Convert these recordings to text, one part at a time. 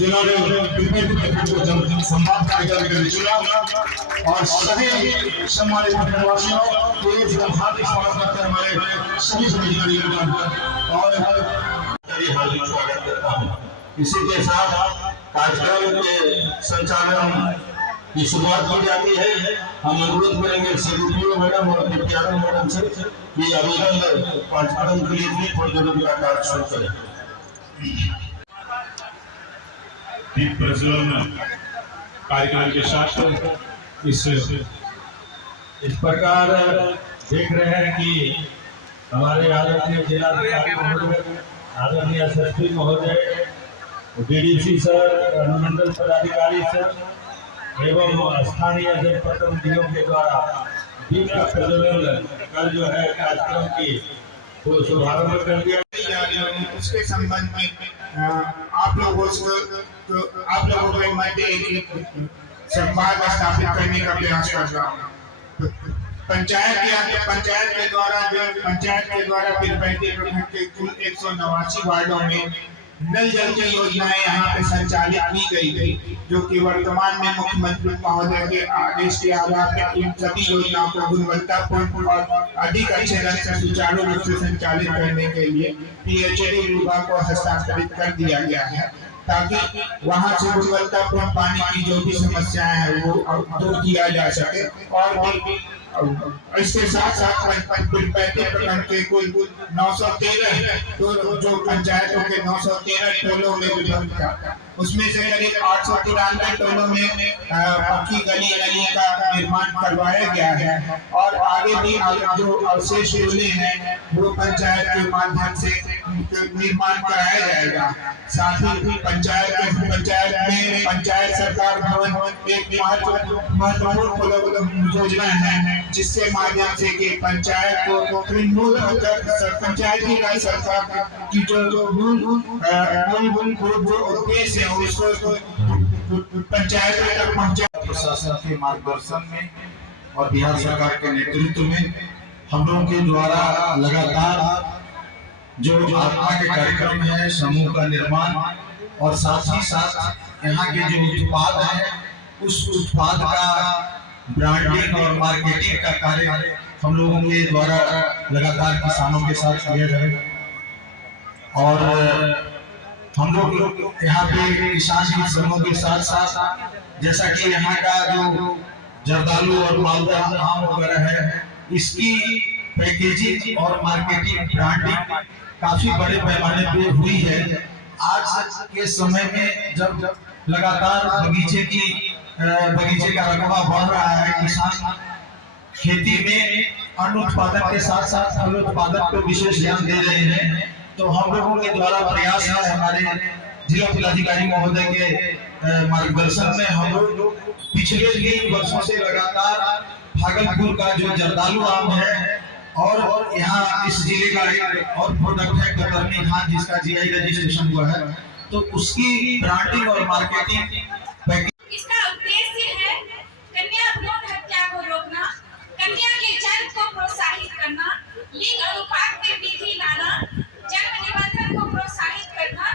जिन्होंने को संवाद कार्यक्रम के लिए चुना और सभी सम्मानित प्रवासियों को हार्दिक स्वागत करते हैं हमारे सभी अधिकारियों का और हार्दिक स्वागत करता हूँ। इसी के साथ कार्यक्रम के संचालन की शुरुआत की जाती है। हम अनुरोध करेंगे सीडीपीओ मैडम और पीआरओ मैडम से कि अभिनंदन 5 कदम के लिए थोड़ी देर का कार्य शुरू करें। दीप प्रज्वलन कार्यक्रम के साथ इस प्रकार देख रहे हैं कि हमारे आदरणीय जिलाधिकारी महोदय, आदरणीय एसएसपी महोदय, डीडीसी सर, अनुमंडल पदाधिकारी सर एवं स्थानीय जनप्रतिनिधियों के द्वारा दीप का प्रज्वलन कल जो है कार्यक्रम की वो शुभारंभ कर दिया। उसके संबंध में आप लोगों के मध्य एक संवाद स्थापित करने का प्रयास कर रहा हूँ। पंचायत के द्वारा पीरपैंती प्रखंड के कुल 189 वार्डों में नल जल की योजनाएं यहाँ पे संचालित की गई थी, जो कि वर्तमान में मुख्यमंत्री महोदय के आदेश के आधार पर इन सभी योजनाओं को गुणवत्तापूर्ण और अधिक अच्छे ढंग से सुचारू रूप से संचालित करने के लिए पीएचडी विभाग को हस्तांतरित कर दिया गया है, ताकि वहां से गुणवत्तापूर्ण पानी की जो भी समस्याएं हैं वो दूर किया जा सके। और इसके साथ साथ पीरपैंती प्रखंड के कुल 913 जो पंचायतों के 913 टोलों में विभक्त था, उसमें से करीब 893 टोलों में पक्की गली का निर्माण करवाया गया है और आगे भी जो अवशेष टोले हैं वो पंचायत के माध्यम से निर्माण कराया जाएगा। साथ ही पंचायत में पंचायत सरकार भवन एक महत्वपूर्ण योजना है, जिसके माध्यम से कि पंचायत को पंचायत की राज सरकार की जो उद्देश्य है उसको पंचायत तक पहुंचा। प्रशासन के मार्गदर्शन में और बिहार सरकार के नेतृत्व में हम लोगों के द्वारा लगातार जो आत्मा के कार्यक्रम है, समूह का निर्माण और साथ ही साथ यहाँ के जो उत्पाद है उस उत्पाद का ब्रांडिंग और मार्केटिंग का कार्य हम लोगों के द्वारा लगातार किसानों के साथ किया जाए। और हम लोग यहाँ पे किसान हित समूह के साथ साथ जैसा कि यहाँ का जो जर्दालू और मालदा आम वगैरह है, इसकी पैकेजिंग और मार्केटिंग ब्रांडिंग काफी बड़े पैमाने पे हुई है। आज के समय में जब लगातार बगीचे का रकबा बढ़ रहा है, किसान खेती में अन्न उत्पादन के साथ साथ फल उत्पादन पर विशेष ध्यान दे रहे हैं, तो हम लोगों के द्वारा प्रयास है, हमारे जिला जिलाधिकारी महोदय के मार्गदर्शन में हम लोग पिछले 3 वर्षों से लगातार भागलपुर का जो जर्दालू आम है और यहाँ इस जिले का एक और प्रोडक्ट है कतरनी धान, जिसका जीआई रजिस्ट्रेशन हुआ है, तो उसकी ब्रांडिंग और मार्केटिंग इसका उद्देश्य है कन्या भ्रूण हत्या को रोकना, कन्या के जन्म को प्रोत्साहित करना, लिंग अनुपात में वृद्धि लाना, जन्म निबंधन को प्रोत्साहित करना,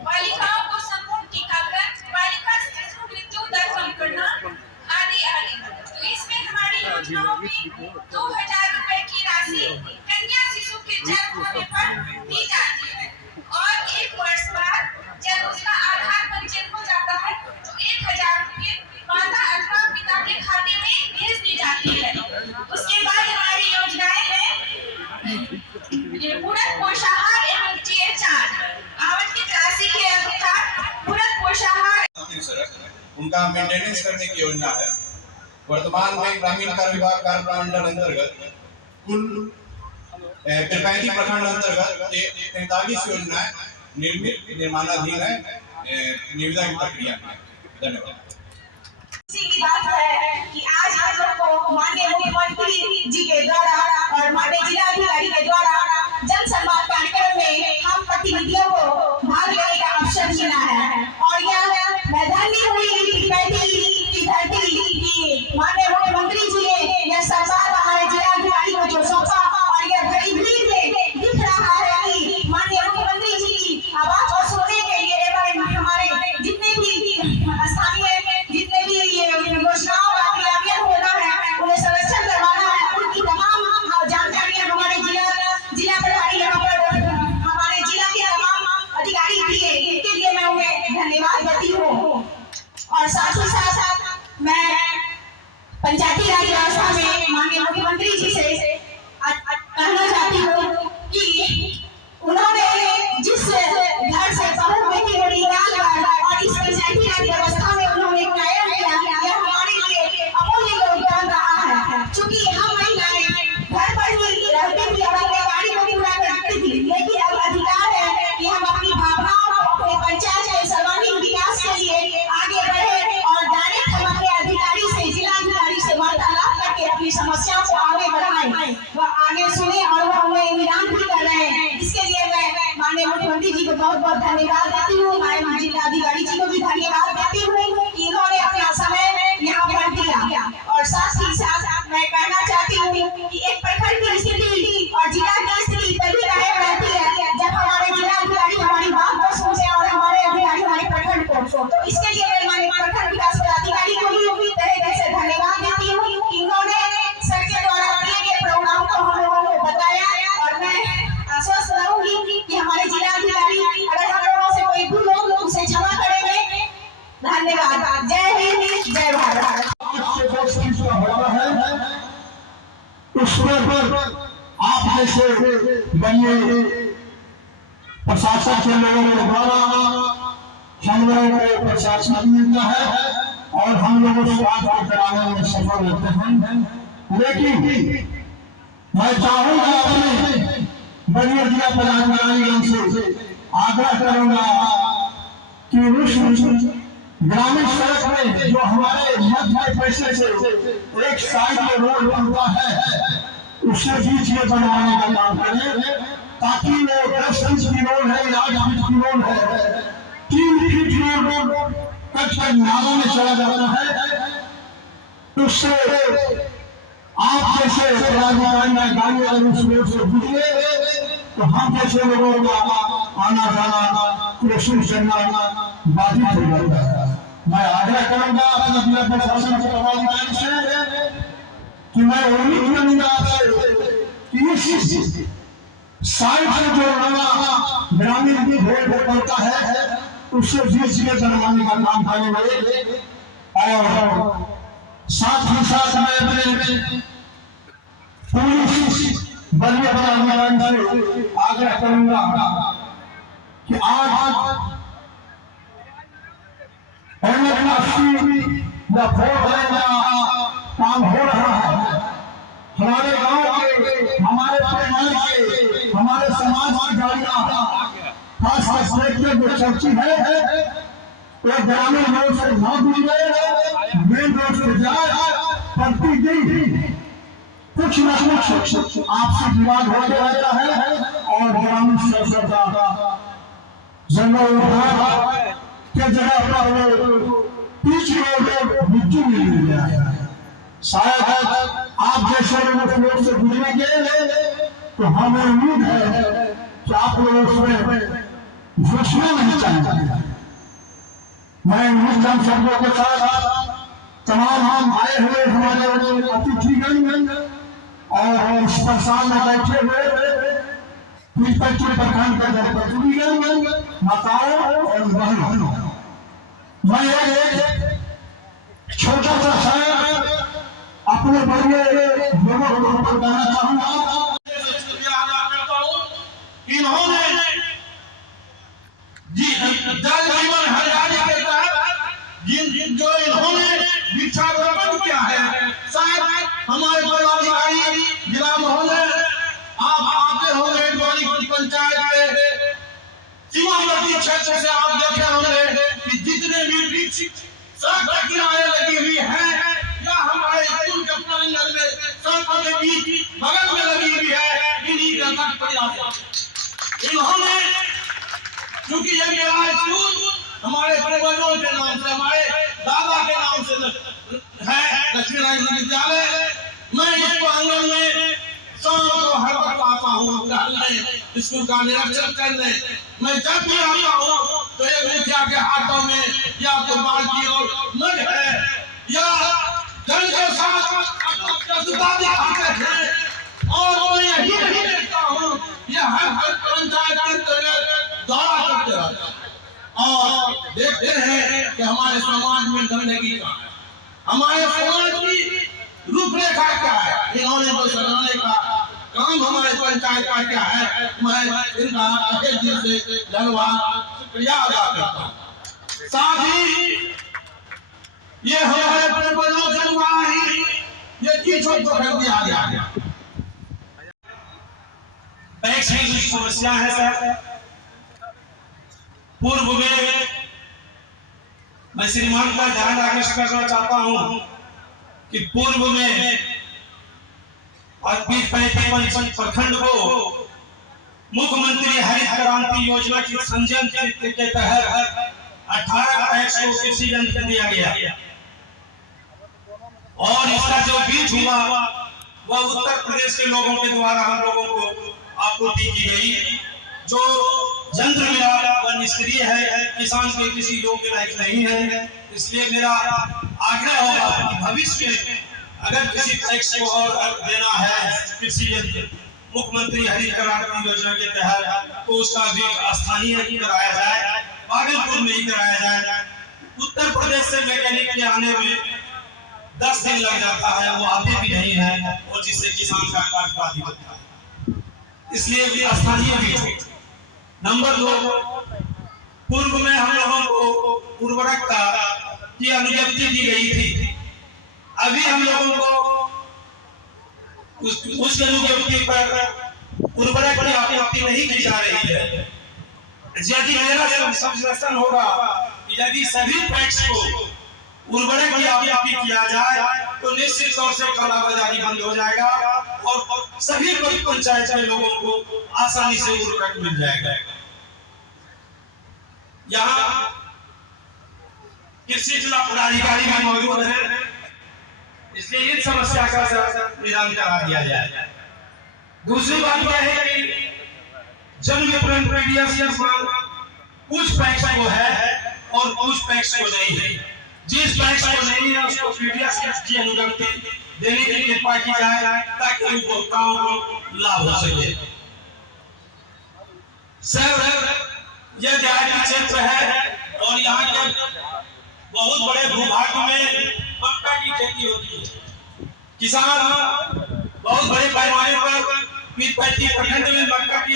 बालिकाओं को संपूर्ण टीकाकरण, बालिका शिशु मृत्यु दर कम करना आदि आदि। तो इसमें हमारी योजनाओं में 2000 रुपए की राशि कन्या शिशु के जन्म होने पर दी जाती है और 1 वर्ष बाद जब उसका आधार पंजीयन हो जाता है तो 1000 रुपए माता अथवा पिता के खाते में भेज दी जाती है। उसके बाद हमारी योजनाएं हैं पूरक पोषाहार एवं GH4 आवंटित राशि के अनुसार पूरक पोषाहार उनका मेंटेनेंस करने की योजना है। वर्तमान में ग्रामीण कार्य विभाग कार्य प्रमंडल अंतर्गत कुल पीरपैंती प्रखंड अंतर्गत 43 योजनाएं निर्माणाधीन है, निविदा की प्रक्रिया में। धन्यवाद। इसी की बात है कि आज हम लोग को माननीय मुख्यमंत्री जी के द्वारा और माननीय जिलाधिकारी के द्वारा जन सम्मान कार्यक्रम में हम प्रतिनिधियों को भाग लेने का अवसर मिला है और यह मैदानी हुई की धरती की माननीय मुख्यमंत्री जी ने यह सम्मान हमारे जिलाधिकारी को जो सौंपा और यह बड़ी भीड़ में दिख रहा है कि माननीय मुख्यमंत्री जी की आवाज को सुनने के लिए धन्यवाद देती हूँ। और साथ ही साथ मैं पंचायती राज व्यवस्था में माननीय मुख्यमंत्री जी से कहना चाहती हूँ कि उन्होंने जिस घर से बहू बेटी को निकाल और इस पंचायती राज व्यवस्था में उन्होंने कायम किया, यह हमारे लिए अमूल्य योगदान रहा है। चूंकि हम महिलाएं घर पर ही रहते थे और अपने कार्य को पूरा करती थी, लेकिन अब अधिकार है कि हम अपनी भावनाओं को अपने पंचायत के सर्वांगीण विकास के लिए आगे बढ़े और डायरेक्ट हम अपने अधिकारी से, जिलाधिकारी से वार्तालाप करके अपनी समस्याओं को आगे बढ़ाएं, वह आगे सुने और वह उन्हें निदान भी कर रहे हैं। इसके लिए मैं माननीय मुख्यमंत्री जी को बहुत बहुत धन्यवाद देती हूँ, मैं जिलाधिकारी जी को भी धन्यवाद देती हूँ कि इन्होंने अपना समय यहाँ पर दिया। और साथ ही साथ मैं कहना चाहती हूँ कि एक प्रखंड की स्थिति और जिला की स्थिति तभी कायम रहती है जब हमारे जिलाधिकारी हमारी बात को सुने और हमारे अधिकारी हमारे प्रखंड को। तो इसके लिए मैं माननीय प्रखंड विकास पदाधिकारी को भी तहे से धन्यवाद देती हूँ कि इन्होंने सर के द्वारा दिए गए प्रोग्राम को हम लोगों को बताया। और मैं आश्वस्त रहूंगी कि हमारे जिलाधिकारी अगर हम लोगों से कोई भूल हो तो उसे क्षमा करेंगे। धन्यवाद। जय हिंद, जय भारत। उसमें आप जैसे बनिए प्रशासन के लोगों के द्वारा हम लोगों को प्रशासन मिलता है और हम लोगों को स्वास्थ्य कराने में सफल होते हैं। लेकिन मैं चाहूंगा अपने बनिए जिला पदाधिकारी से आग्रह करूंगा कि उस ग्रामीण सड़क में जो हमारे मध्य पैसे से एक साइड में रोड बनता है उसे बीच में बनवाने का काम करें, ताकि वो 10 फीट की रोड है, 8 फीट की रोड है, 3 फीट की रोड कट कर नालों में चला जाता है। उससे आप जैसे गाड़ी अगर उस रोड से गुजरे तो हम जैसे लोगों का आना जाना कृषि करना बाधित हो जाता है। मैं आग्रह करूंगा अपने जिला प्रशासन के पदाधिकारी से कि मैं उम्मीद करूंगा कि इस साइड से जो नया ग्रामीण की रोड पड़ता है उससे बीच में बनवाने का काम करेंगे। और साथ ही साथ मैं अपने पुलिस बलिया पदाधिकारी से आग्रह करूंगा कि आज काम हो रहा है हमारे गांव के, हमारे परिवार के, हमारे समाज की गाड़ियां खास करके जो चर्चित है वो ग्रामीण रोड से न गुजरे, मेन रोड से जाए। प्रतिदिन कुछ न कुछ आपसी विवाद होते रहता है और ग्रामीण स्तर का जंगल विभाग के जगह पर बीच रोड मिट्टी मिल गया है। शायद आप जैसे लोग रोड से गुजरेंगे तो हमें उम्मीद है कि आप लोग उसमें घुसना नहीं चाहते। मैं हिंदुस्तान शब्दों के साथ तमाम हम आए हुए हमारे अतिथिगण और इस प्रसाद में बैठे हुए प्रखंड के जनप्रतिनिधिगण, माताओं और बहनों, मैं एक छोटा सा अपने बड़े लोगों को बताना चाहूंगा। इन्होंने जल जीवन हरियाली के तहत जो इन्होंने वृक्षारोपण किया है, शायद हमारे पदाधिकारी जिला महोदय आप आते होंगे ग्वाली पंचायत के सीमावर्ती क्षेत्र से, आप देखे होंगे कि जितने भी वृक्ष सड़क के किनारे लगी हुई है या हमारे स्कूल के प्रांगण में सड़कों के बीच बगल में लगी हुई है, इन्हीं का प्रयास इन्होंने, क्योंकि ये मेरा स्कूल हमारे पूर्वजों के नाम से, हमारे दादा के नाम से है लक्ष्मी नारायण विद्यालय। मैं इस प्रांगण में शाम को हर वक्त आता हूँ टहलने, स्कूल का निरीक्षण करने। मैं जब भी आता हूँ तो ये मुखिया के हाथों में या तो बाल्टी और मग है या जल के साथ अपना दिखाते हैं और मैं यही देखता हूँ ये हर पंचायत के अंतर्गत दौरा करते रहता है। और देखते हैं कि हमारे समाज में गंदगी कहाँ है, हमारे समाज की रूपरेखा क्या है। इन्होंने जो सजाने का काम हमारे पंचायत का क्या है, मैं इनका तहे दिल से धन्यवाद शुक्रिया अदा करता हूँ। साथ ही ये हमारे पूर्वजों से हुआ ही ये चीजों को कर दिया गया। टैक्स की जो समस्या है सर, पूर्व में मैं श्रीमान का ध्यान आकर्षित करना चाहता हूं कि पूर्व में 35 प्रखंड को मुख्यमंत्री हरित क्रांति योजना की संजन के तहत 18 टैक्स को कृषि यंत्र दिया गया और इसका जो बीज हुआ वह उत्तर प्रदेश के लोगों के द्वारा हम लोगों को आपूर्ति की गई। जो यंत्र मिला वह निष्क्रिय है, किसान के किसी योग्य लायक नहीं है। इसलिए मेरा आग्रह होगा कि भविष्य में अगर किसी टैक्स को और देना है कृषि यंत्र मुख्यमंत्री हरित क्रांति योजना के तहत तो उसका भी स्थानीय ही कराया जाए, भागलपुर में ही कराया जाए। उत्तर प्रदेश से मैकेनिक के आने में 10 दिन लग जाता है, वो आते भी नहीं है और जिससे किसान का कार्य बाधित होता है। इसलिए स्थानीय भी। नंबर 2, पूर्व में हम लोगों को उर्वरक की अनुमति दी गई थी, अभी हम लोगों को उस अनुमति पर उर्वरक की आपूर्ति नहीं की जा रही है। यदि मेरा सजेशन होगा कि यदि सभी पैक्स को उर्वरक की आपूर्ति किया जाए तो निश्चित तौर से कालाबाजारी बंद हो जाएगा और सभी पंचायत के लोगों को आसानी से उर्वरक मिल जाएगा। यहाँ कृषि जिला पदाधिकारी भी मौजूद है, इसलिए इन समस्या का निदान करा दिया जाए। दूसरी बात यह है कि जन वितरण प्रक्रिया से कुछ पैक्स को है और कुछ पैक्स को नहीं है। जिस पैक्स को नहीं है उसको पीडीएस की अनुमति देने की कृपा की जाए ताकि उपभोक्ताओं को लाभ हो सके। सर, यह देहाती क्षेत्र है और यहाँ के बहुत बड़े भूभाग में मक्का की खेती होती है। किसान बहुत बड़े पैमाने पर 35 प्रखंड में मक्का की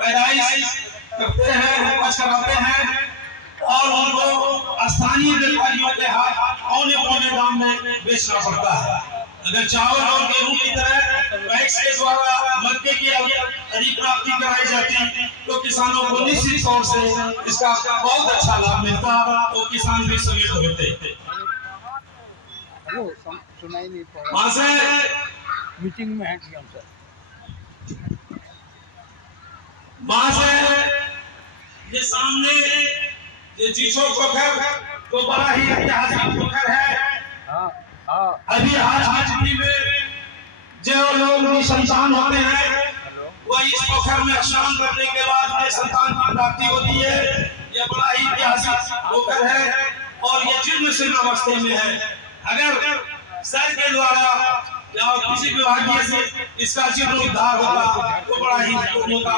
पैदाइश करते हैं, उपज कराते हैं और उनको स्थानीय व्यापारियों के हाथ औने पौने दाम में बेचना पड़ता है। अगर चावल और गेहूं की तरह पैक्स के द्वारा मक्के की अधिक प्राप्ति कराई जाती तो किसानों को निश्चित तौर से इसका बहुत अच्छा लाभ मिलता और किसान भी समृद्ध होते। सुनाई नहीं पड़ा, वहां से मीटिंग में है वहां से ये सामने ये जीसो पोखर तो बड़ा ही ऐतिहासिक पोखर है। अभी आज में जो लोग भी संतान होते हैं वह इस पोखर में स्नान करने के बाद संतान की प्राप्ति होती है। यह बड़ा ही ऐतिहासिक पोखर है और ये जीर्ण शीर्ण अवस्था में है। अगर सर के द्वारा या किसी विभागीय से इसका जीर्णोद्धार होगा तो बड़ा ही होगा।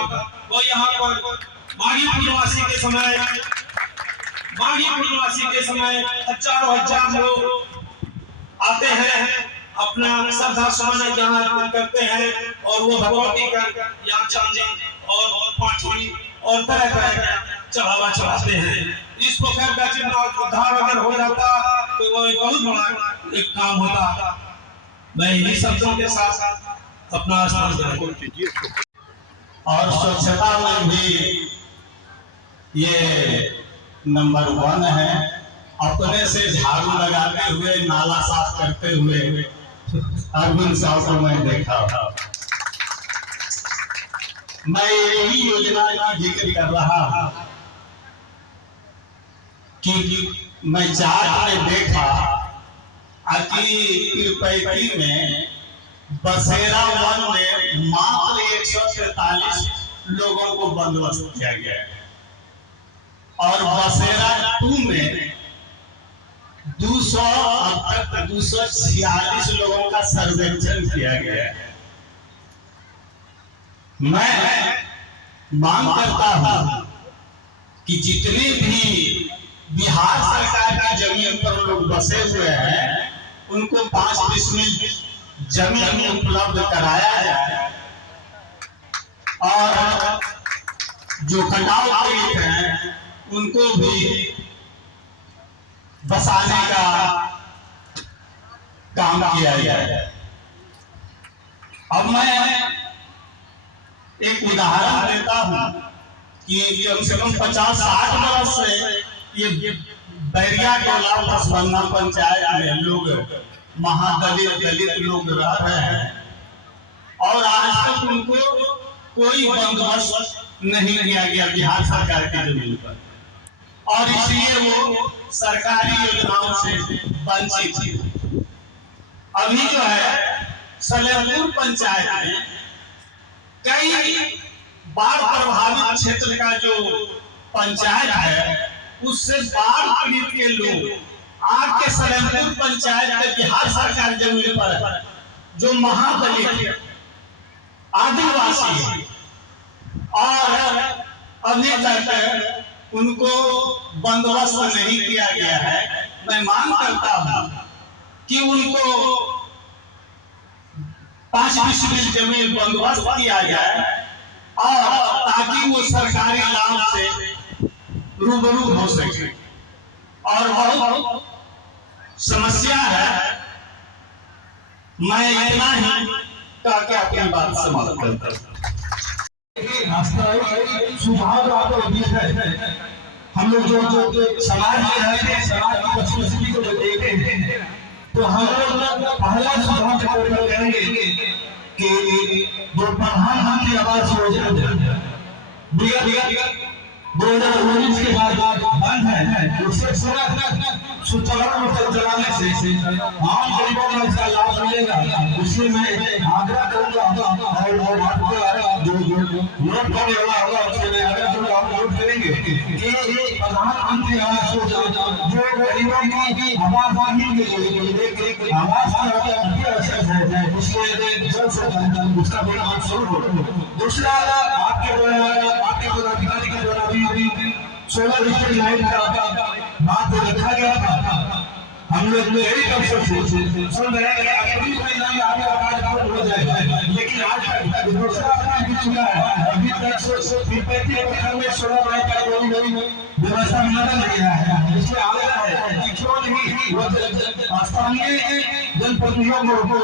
और यहाँ पर माघी पूर्णिमासी के समय हजारों हजार लोग आते हैं, अपना श्रद्धा सुमन यहाँ करते हैं और वो भगवती का यहाँ चांदी और पाठी और तरह तरह का चढ़ावा चढ़ाते हैं। इस पोखर का जीर्णोद्धार अगर हो जाता तो वो एक बहुत बड़ा एक काम होता। मैं इन्हीं शब्दों के साथ अपना और स्वच्छता में भी ये नंबर 1 है। अपने से झाड़ू लगाते हुए, नाला साफ करते हुए अरविंद साहब को मैं देखा। मैं यही योजना का जिक्र कर रहा हूं कि मैं चार्ट में देखा कि पीरपैती में बसेरा 1 में मात्र 143 लोगों को बंदोबस्त किया गया है और बसेरा 2 में 246 लोगों का सर्वेक्षण किया गया है। मैं मांग करता हूं कि जितने भी बिहार सरकार की जमीन पर लोग बसे हुए हैं उनको 5 डिसमिल जमीन उपलब्ध कराया जाए और जो खंडाव पीड़ित हैं उनको भी बसाने का काम किया जाए। अब मैं एक उदाहरण देता हूं कि कम से कम 50-60 वर्ष से ये बैरिया टोला पसबंधा पंचायत में लोग दलित लोग रह रहे हैं और आज तक उनको कोई बंदोबस्त नहीं किया गया बिहार सरकार की जमीन पर और इसलिए वो सरकारी योजनाओं से वंचित थे। अभी जो है सलेमपुर पंचायत में कई बाढ़ प्रभावित क्षेत्र का जो पंचायत है उससे बाढ़ पीड़ित के लोग आके सलेमपुर पंचायत के बिहार सरकार जमीन पर जो महादलित आदिवासी है और अभी तक उनको बंदोबस्त नहीं किया गया है। मैं मांग करता हूं कि उनको 5 डिसमिल जमीन बंदोबस्त किया जाए और ताकि वो सरकारी लाभ से रूबरू हो सके। और बहुत समस्या है, मैं इतना ही कह के अपनी बात समाप्त करता हूं। हम लोग जो समाज में रहते हैं, समाज की परिस्थिति को देखते हैं, तो हम लोग पहला सुधार करेंगे कि जो प्रधानमंत्री आवास योजना 2019 के बाद बंद है, उससे सुचारू रूप से चलाने से आम गरीबों को इसका लाभ मिलेगा। इसलिए मैं आग्रह करूंगा और आपको जो नोट करने वाला होगा उसके लिए आग्रह करूंगा, आप नोट करेंगे कि प्रधानमंत्री आवास योजना जो गरीबों की आवास के लिए आवास की आवश्यक है, इसलिए जल्द से जल्द उसका निर्माण शुरू हो। दूसरा, आपके पदाधिकारी के द्वारा भी सोलर स्ट्रीट लाइट का बात रखा गया था। हम लोग यही अवसर से सुन रहे हैं कि अभी महीना में आगे आवाज हो जाएगा, लेकिन आज तक दूसरा भी चुका है। अभी तक 35 में सोलर लाइट का कोई व्यवस्था नहीं रहा है। इसलिए आग्रह है कि क्यों नहीं स्थानीय जनप्रतिनिधियों को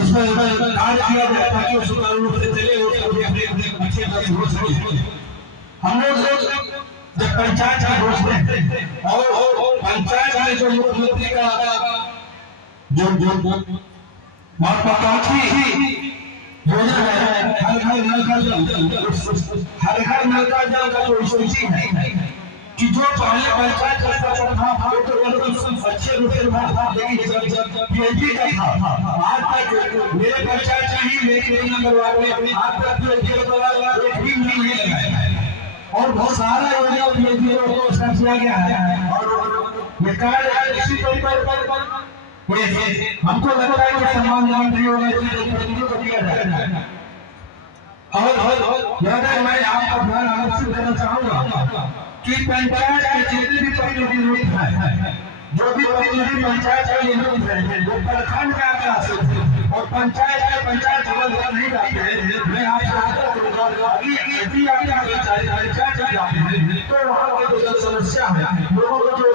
इसमें कार्य किया जाए ताकि सुचारू रूप से चले अपने अच्छे से हो सके। हम लोग जब पंचायत का घोषणा और पंचायत में जो मुख्यमंत्री का जो महत्वाकांक्षी योजना है, हर घर नल का जल का जो सूची है कि जो पहले पंचायत का स्तर था वो तो अच्छे रूप से था, लेकिन पीएचडी का था। आज तक मेरे पंचायत में ही एक नंबर वार्ड में आज तक पीएचडी का एक भी नहीं लगाया और बहुत सारा योजना को किया गया है। और ये कार्य इसी पर हमको लगता है कि सम्मान नहीं होगा को दिया जाए। और ज्यादा मैं आपका ध्यान आकर्षित करना चाहूंगा कि पंचायत के जितने भी प्रतिनिधि हैं, जो भी प्रतिनिधि पंचायत के नियुक्त हैं, वो प्रखंड का आकाश और पंचायत बदल नहीं जाते हैं। मैं आपसे आग्रह करूंगा कि यदि आप पंचायत जाते हैं तो वहाँ की जो समस्या है, लोगों को जो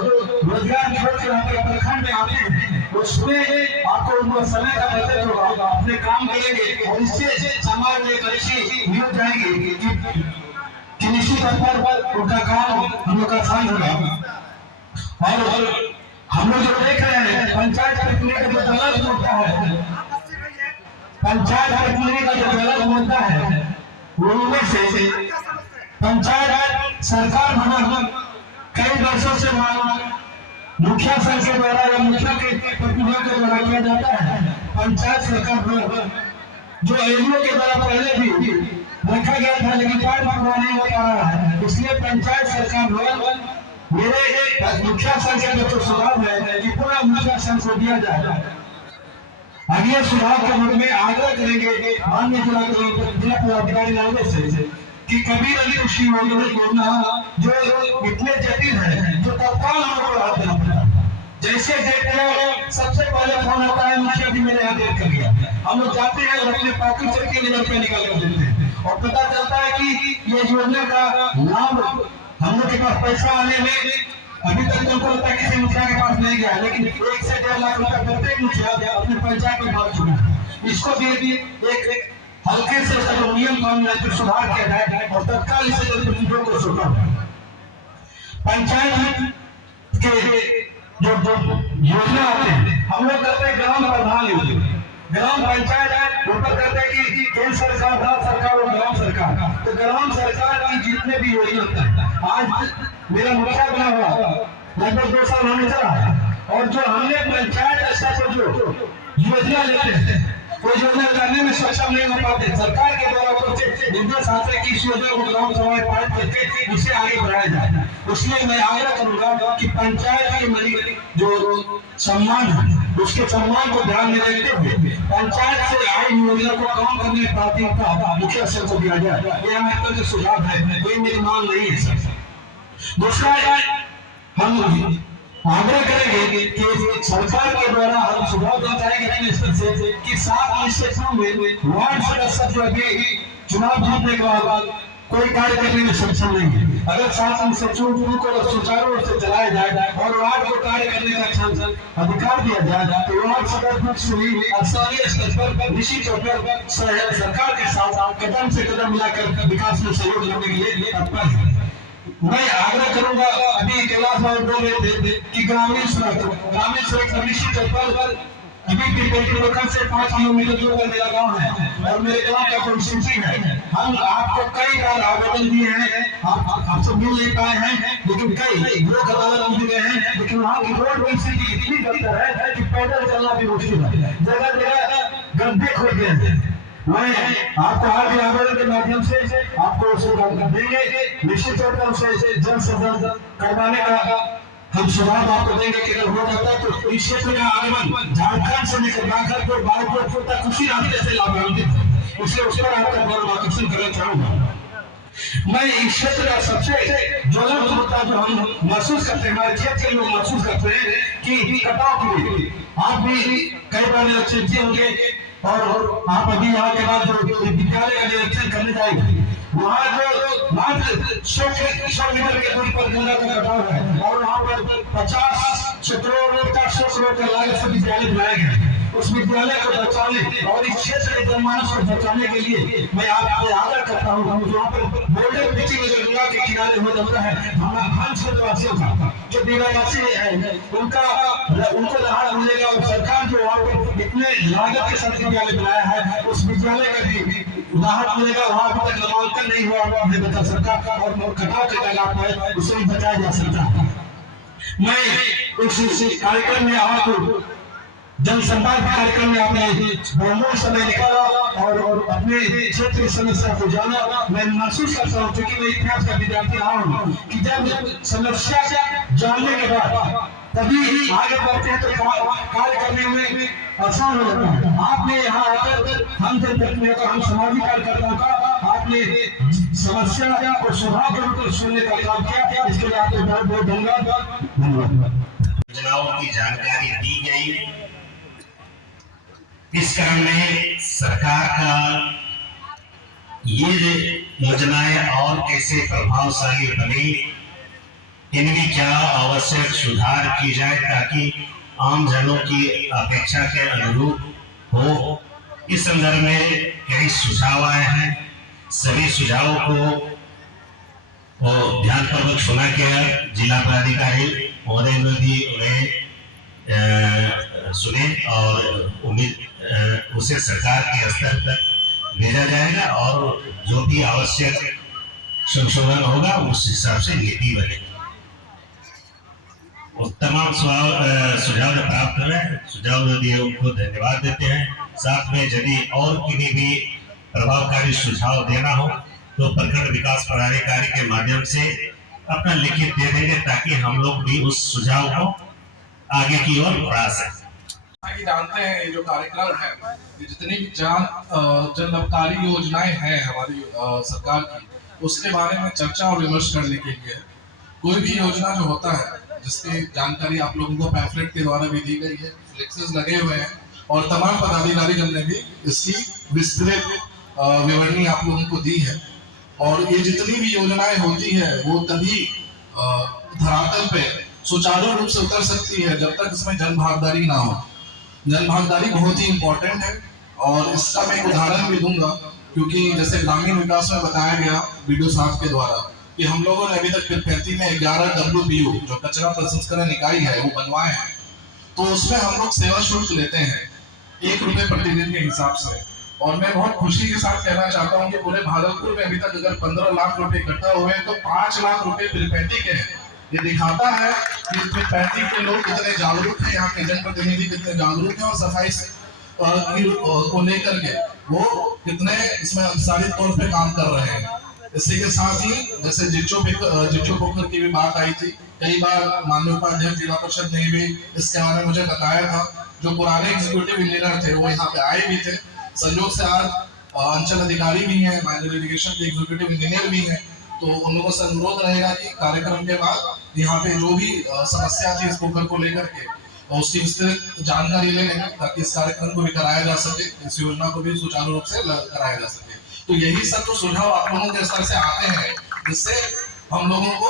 रोजगार छोड़ के आपके प्रखंड में आते हैं, उसमें आपको उनको समय का बचत होगा, अपने काम करेंगे और इससे समाज में एक अच्छी मिल जाएगी कि निश्चित स्तर पर उनका काम हम लोग का आसान होगा। और हम लोग जो देख रहे हैं पंचायत प्रतिनिधि का जो गलत होता है, पंचायत प्रतिनिधि का जो गलत होता है, उनमें से पंचायत सरकार भवन कई वर्षों से मुखिया संघ के द्वारा या मुखिया के प्रतिनिधियों के द्वारा किया जाता है। पंचायत सरकार भवन जो एलओ के द्वारा पहले भी रखा गया था, लेकिन कार्य पूरा नहीं हो पा रहा है। इसलिए पंचायत सरकार भवन मेरे मुखिया संघ का जो सुझाव है कि पूरा मुखिया संघ को दिया जाए। अगले सुझाव के रूप में आग्रह करेंगे माननीय जिला पदाधिकारी महोदय से कि कबीर अली ऋषि योजना जो इतने जटिल है, जो तत्काल हम लोग को राहत देना पड़ता है। जैसे देखते सबसे पहले फोन आता है, मुखिया जी मैंने यहाँ देख कर लिया, हम लोग जाते हैं और अपने पॉकेट से 3,000 रुपये निकाल कर देते हैं और पता चलता है कि ये योजना का लाभ हम लोग के पास पैसा आने में अभी तक तो लगता है किसी मुखिया के पास नहीं गया, लेकिन 1 से 1.5 लाख रुपया प्रत्येक मुखिया अपने पंचायत में बांट चुका है। इसको भी एक हल्के से उसका जो नियम कानून है फिर सुधार किया जाए और तत्काल इसे मुद्दों को सुना। पंचायत के जो योजना आते हैं, हम लोग करते हैं ग्राम प्रधान योजना, ग्राम पंचायत ऊपर करते हैं कि केंद्र सरकार, राज्य सरकार और ग्राम सरकार। तो ग्राम सरकार की जितने भी योजना है, आज मेरा मुखिया बना हुआ लगभग 2 साल होने चला है, और जो हमने पंचायत स्तर पर जो योजना लेते हैं वो योजना करने में सक्षम नहीं हो पाते। सरकार के द्वारा निर्देश आते हैं कि इस योजना को ग्राम सभा में पारित करके इसे आगे बढ़ाया जाए। इसलिए मैं आग्रह करूंगा कि पंचायत के मरीज जो सम्मान है उसके सम्मान को ध्यान में रखते हुए पंचायत से आई योजना को काम करने में प्राथमिकता मुखिया स्तर को दिया जाए। ये हमारे जो सुझाव है, कोई मेरी मांग नहीं है सर। दूसरा हम आग्रह करेंगे कि सरकार के द्वारा हम सुझाव देना चाहेंगे स्तर से कि 7 निश्चितों में वार्ड सदस्य जो अभी चुनाव जीतने के बाद कोई कार्य करने में सक्षम नहीं है, अगर 7 निश्चितों को सुचारू रूप से चलाया जाए और वार्ड को कार्य करने का अधिकार दिया जाए तो वार्ड सदस्य स्थानीय स्तर पर निश्चित तौर पर सरकार के साथ कदम से कदम मिलाकर विकास में सहयोग करने के लिए तत्पर है। मैं आग्रह करूंगा, अभी कैलाश भाई बोल रहे थे कि ग्रामीण सड़क निश्चित तौर पर अभी लोकल से 5 किलोमीटर दूर पर मेरा गांव है और मेरे गांव का कॉन्स्टिट्यूंसी है। हम आपको कई बार आवेदन दिए हैं, आपसे मिल नहीं पाए हैं, लेकिन कई लोग अदालत में गए हैं, लेकिन वहाँ की रोड की स्थिति इतनी गंभीर है कि पैदल चलना भी मुश्किल है, जगह जगह गड्ढे खोद गए हैं। मैं आपको आज आवेदन के माध्यम से आपको देंगे, निश्चित तौर पर उसे जल्द से जल्द करवाने का हम सुझाव आपको देंगे कि अगर हो जाता है तो इस क्षेत्र का आगमन झारखंड से लेकर बागरपुर बागरपुर तक उसी रास्ते से लाभान्वित है, इसलिए उस पर आपका गौरव आकर्षण करना चाहूंगा। मैं इस क्षेत्र का सबसे ज्वलंत मुद्दा जो हम महसूस करते हैं, हमारे क्षेत्र के लोग महसूस करते हैं कि कटाव की आप भी कई बार निरीक्षण होंगे और आप अभी यहाँ के बाद जो विद्यालय का निरीक्षण करने जाएंगे, वहाँ जो मात्र 100 मीटर के दूरी पर गंगा का कटाव है और वहाँ पर 50 करोड़ का 100 करोड़ का लागत से विद्यालय बनाया गया है। उस विद्यालय को बचाने और इस क्षेत्र के जनमानस को बचाने के लिए मैं आपसे आग्रह करता हूँ, वहाँ पर बोर्डर ब्रिजिंग गंगा के किनारे हो जाता है, हम क्षेत्रवासियों का जो दीवावासी है उनको राहत मिलेगा और सरकार जो वहाँ पर इतने लागत के साथ विद्यालय बनाया है उस विद्यालय का भी राहत मिलेगा। वहाँ अभी तक नामांकन नहीं हुआ है बता सरकार और कटाव के इलाका है उसे भी बचाया जा सकता है। मैं इस कार्यक्रम में आपको जनसंपर्क कार्यक्रम में आपने बहुमूल्य समय निकाला और अपने क्षेत्र की समस्या को जाना। मैं महसूस करता हूँ क्योंकि मैं इतिहास का विद्यार्थी रहा हूँ कि जब समस्या जानने के बाद तभी आगे बढ़ते हैं तो कार्य करने में आसान हो जाता है। आपने यहाँ आकर हम जनप्रतिनिधियों का, हम सामाजिक कार्यकर्ताओं का आपने समस्या को सुधार कर सुनने का काम किया, इसके लिए आपको बहुत बहुत धन्यवाद। योजनाओं की जानकारी दी गई, इस क्रम में सरकार का ये योजनाएं और कैसे प्रभावशाली बने, इनमें क्या आवश्यक सुधार की जाए ताकि आम जनों की अपेक्षा के अनुरूप हो, इस संदर्भ में कई सुझाव आए हैं। सभी सुझावों को ध्यानपूर्वक सुना गया। जिला पदाधिकारी महोदय ने भी उन्हें सुने और उम्मीद उसे सरकार के स्तर तक भेजा जाएगा और जो भी आवश्यक संशोधन होगा उस हिसाब से नीति बनेगी। तमाम सुझाव प्राप्त हुए, सुझाव दिए उनको धन्यवाद देते हैं। साथ में यदि और किन्हीं भी प्रभावकारी सुझाव देना हो तो प्रखंड विकास पदाधिकारी के माध्यम से अपना लिखित दे देंगे ताकि हम लोग भी उस सुझाव को आगे की ओर बढ़ा सकें। जानते हैं ये जो कार्यक्रम है, ये जितनी भी जन लाभकारी योजनाएं हैं हमारी सरकार की, उसके बारे में चर्चा और विमर्श करने के लिए। कोई भी योजना जो होता है जिसकी जानकारी आप लोगों को पैम्फलेट के द्वारा भी दी गई है, फ्लेक्सेस लगे हुए हैं और तमाम पदाधिकारी जन ने भी इसकी विस्तृत विवरणी आप लोगों को दी है। और ये जितनी भी योजनाएं होती है वो तभी धरातल पे सुचारू रूप से उतर सकती है जब तक इसमें जन भागीदारी ना हो। जन भागीदारी बहुत ही इम्पोर्टेंट है और इसका मैं एक उदाहरण भी दूंगा, क्योंकि जैसे ग्रामीण विकास में बताया गया बीडीओ साहब के द्वारा कि हम लोगों ने अभी तक पीरपैंती में 11 WPU जो कचरा प्रसंस्करण इकाई है वो बनवाए हैं। तो उसमें हम लोग सेवा शुल्क लेते हैं 1 रुपए प्रतिदिन के हिसाब से। और मैं बहुत खुशी के साथ कहना चाहता हूँ कि पूरे भागलपुर में अभी तक अगर 15 लाख रुपए इकट्ठा हुए तो 5 लाख रुपए पीरपैंती के हैं। ये दिखाता है कि पीरपैंती के लोग कितने जागरूक हैं, यहाँ के जनप्रतिनिधि कितने जागरूक हैं और सफाई को लेकर के वो कितने इसमें अंसारी तौर पे काम कर रहे हैं। इसी के साथ ही जैसे जिच्चो पोखर की भी बात आई थी, कई बार माननीय उपाध्यक्ष जिला परिषद ने भी इसके बारे में मुझे बताया था। जो पुराने एग्जीक्यूटिव इंजीनियर थे वो यहाँ पे आए भी थे। संयोग से आज अंचल अधिकारी भी हैं, माइनर इरिगेशन के एग्जीक्यूटिव इंजीनियर भी हैं। तो उन लोगों से अनुरोध रहेगा कि कार्यक्रम के बाद यहाँ पे जो भी समस्या थी इस पोखर को लेकर के उसकी विस्तृत जानकारी लें ताकि इस कार्यक्रम को भी कराया जा सके, इस योजना को भी सुचारू रूप से कराया जा सके। तो यही सब तो सुझाव आप लोगों के स्तर से आते हैं जिससे हम लोगों को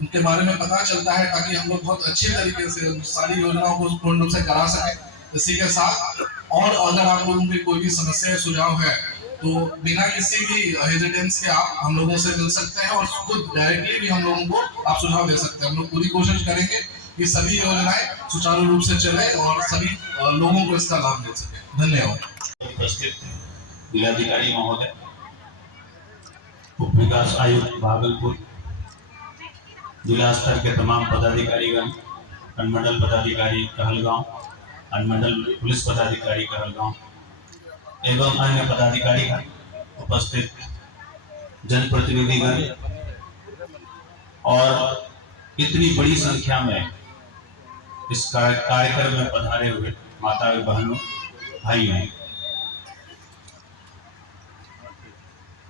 उनके बारे में पता चलता है ताकि हम लोग बहुत अच्छे तरीके से सारी योजनाओं को पूर्ण रूप से करा सकें। इसी के साथ और अगर आप लोगों की कोई भी समस्या या सुझाव है तो बिना किसी भी हेजिटेंस के आप हम लोगों से मिल सकते हैं और खुद डायरेक्टली भी हम लोगों को आप सुझाव दे सकते हैं। हम लोग पूरी कोशिश करेंगे कि सभी योजनाएं सुचारू रूप से चले और सभी लोगों को इसका लाभ मिल सके। धन्यवाद। उपस्थित जिलाधिकारी महोदय, उप विकास आयुक्त भागलपुर, जिला स्तर के तमाम पदाधिकारीगण, अनुमंडल पदाधिकारी कहलगांव, अनुमंडल पुलिस पदाधिकारी कहलगांव एवं अन्य पदाधिकारीगण, उपस्थित जनप्रतिनिधिगण और इतनी बड़ी संख्या में इस कार्यक्रम में पधारे हुए माता बहनों, भाइयों,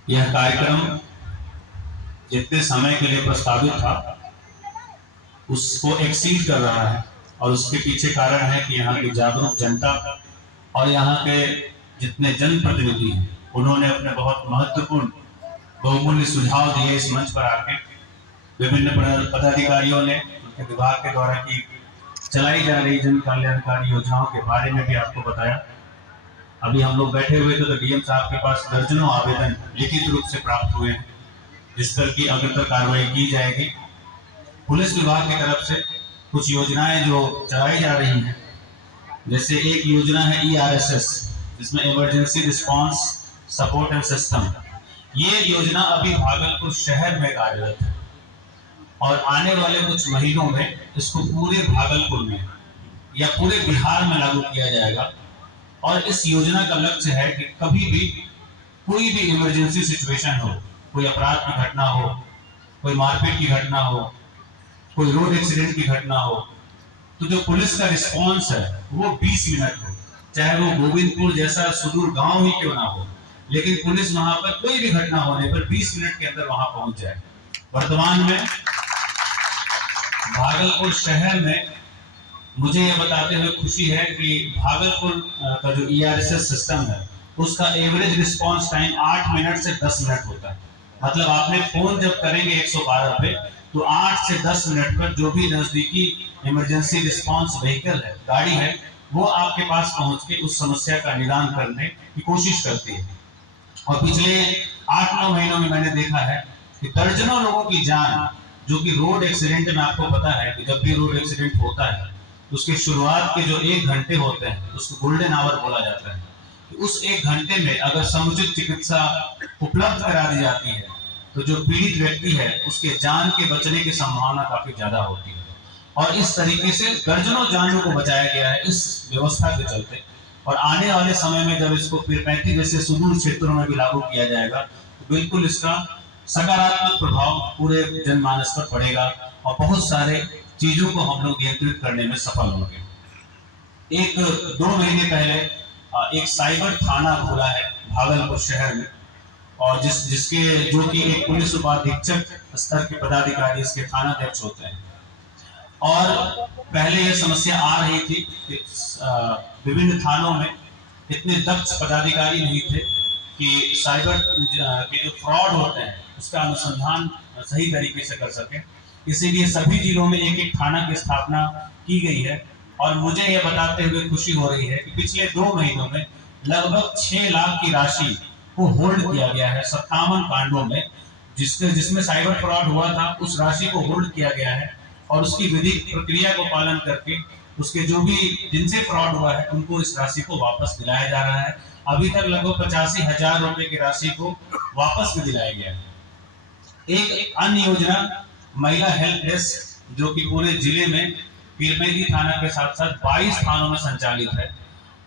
यह कार्यक्रम जितने समय के लिए प्रस्तावित था उसको एक्सीड कर रहा है और उसके पीछे कारण है कि यहाँ की जागरूक जनता और यहाँ के जितने जनप्रतिनिधि हैं उन्होंने अपने बहुत महत्वपूर्ण बहुमूल्य सुझाव दिए इस मंच पर आके। विभिन्न पदाधिकारियों ने उनके विभाग के द्वारा की चलाई जा रही जन कल्याणकारी योजनाओं के बारे में भी आपको बताया। अभी हम लोग बैठे हुए थे तो डीएम साहब के पास दर्जनों आवेदन लिखित रूप से प्राप्त हुए हैं जिस पर की अग्रतर कार्रवाई की जाएगी। पुलिस विभाग की तरफ से कुछ योजनाएं जो चलाई जा रही हैं, जैसे एक योजना है ERSS जिसमें emergency response support and system. ये योजना अभी भागलपुर शहर में कार्यरत है और आने वाले कुछ महीनों में इसको पूरे भागलपुर में या पूरे बिहार में लागू किया जाएगा। और इस योजना का लक्ष्य है कि कभी भी कोई भी इमरजेंसी सिचुएशन हो, कोई अपराध की घटना हो, कोई मारपीट की घटना हो, कोई रोड एक्सीडेंट की घटना हो, तो जो पुलिस का रिस्पांस है वो 20 मिनट हो, चाहे वो गोविंदपुर जैसा सुदूर गांव ही क्यों ना हो, लेकिन पुलिस वहां पर कोई भी घटना होने पर 20 मिनट के अंदर वहां पहुंच जाए। वर्तमान में भागलपुर शहर में मुझे यह बताते हुए खुशी है कि भागलपुर का जो ERSS सिस्टम है उसका एवरेज रिस्पांस टाइम 8 मिनट से 10 मिनट होता है। मतलब आपने फोन जब करेंगे 112 पे तो 8 से 10 मिनट पर जो भी नजदीकी इमरजेंसी रिस्पांस व्हीकल है, गाड़ी है, वो आपके पास पहुंच के उस समस्या का निदान करने की कोशिश करती है। और पिछले 8-9 महीनों में मैंने देखा है कि दर्जनों लोगों की जान जो कि रोड एक्सीडेंट में, आपको पता है कि जब भी रोड एक्सीडेंट होता है उसके शुरुआत के जो 1 घंटे होते हैं उसको गोल्डन आवर बोला जाता है। तो उस 1 घंटे में अगर समुचित चिकित्सा उपलब्ध करा दी जाती है तो जो पीड़ित व्यक्ति है उसके जान के बचने की संभावना काफी ज्यादा होती है। और इस तरीके से दर्जनों जानों को बचाया गया है इस व्यवस्था के चलते। और आने वाले समय में जब इसको पीरपैंती जैसे सुदूर क्षेत्रों में भी लागू किया जाएगा तो बिल्कुल इसका सकारात्मक प्रभाव पूरे जनमानस पर पड़ेगा और बहुत सारे चीजों को हम लोग नियंत्रित करने में सफल होंगे। 1-2 महीने पहले एक साइबर थाना खुला है भागलपुर शहर में और जिसके जो कि एक पुलिस उपाधीक्षक स्तर के पदाधिकारी इसके थानाध्यक्ष होते हैं। और पहले ये समस्या आ रही थी कि विभिन्न थानों में इतने दक्ष पदाधिकारी नहीं थे कि साइबर के जो फ्रॉड होते हैं उसका अनुसंधान सही तरीके से कर सके। इसीलिए सभी जिलों में एक एक थाना की स्थापना की गई है। और मुझे यह बताते हुए खुशी हो रही है कि पिछले 2 महीनों में लगभग 6 लाख की राशि को होल्ड किया गया है 57 कांडों में, जिसमें साइबर फ्रॉड हुआ था उस राशि को होल्ड किया गया है और उसकी विधिक प्रक्रिया को पालन करके उसके जो भी जिनसे फ्रॉड हुआ है उनको इस राशि को वापस दिलाया जा रहा है। अभी तक लगभग 85,000 रुपए की राशि को वापस भी दिलाया गया है। एक अन्य योजना महिला हेल्प डेस्क जो कि पूरे जिले में पीरपैंती थाना के साथ साथ 22 थानों में संचालित है,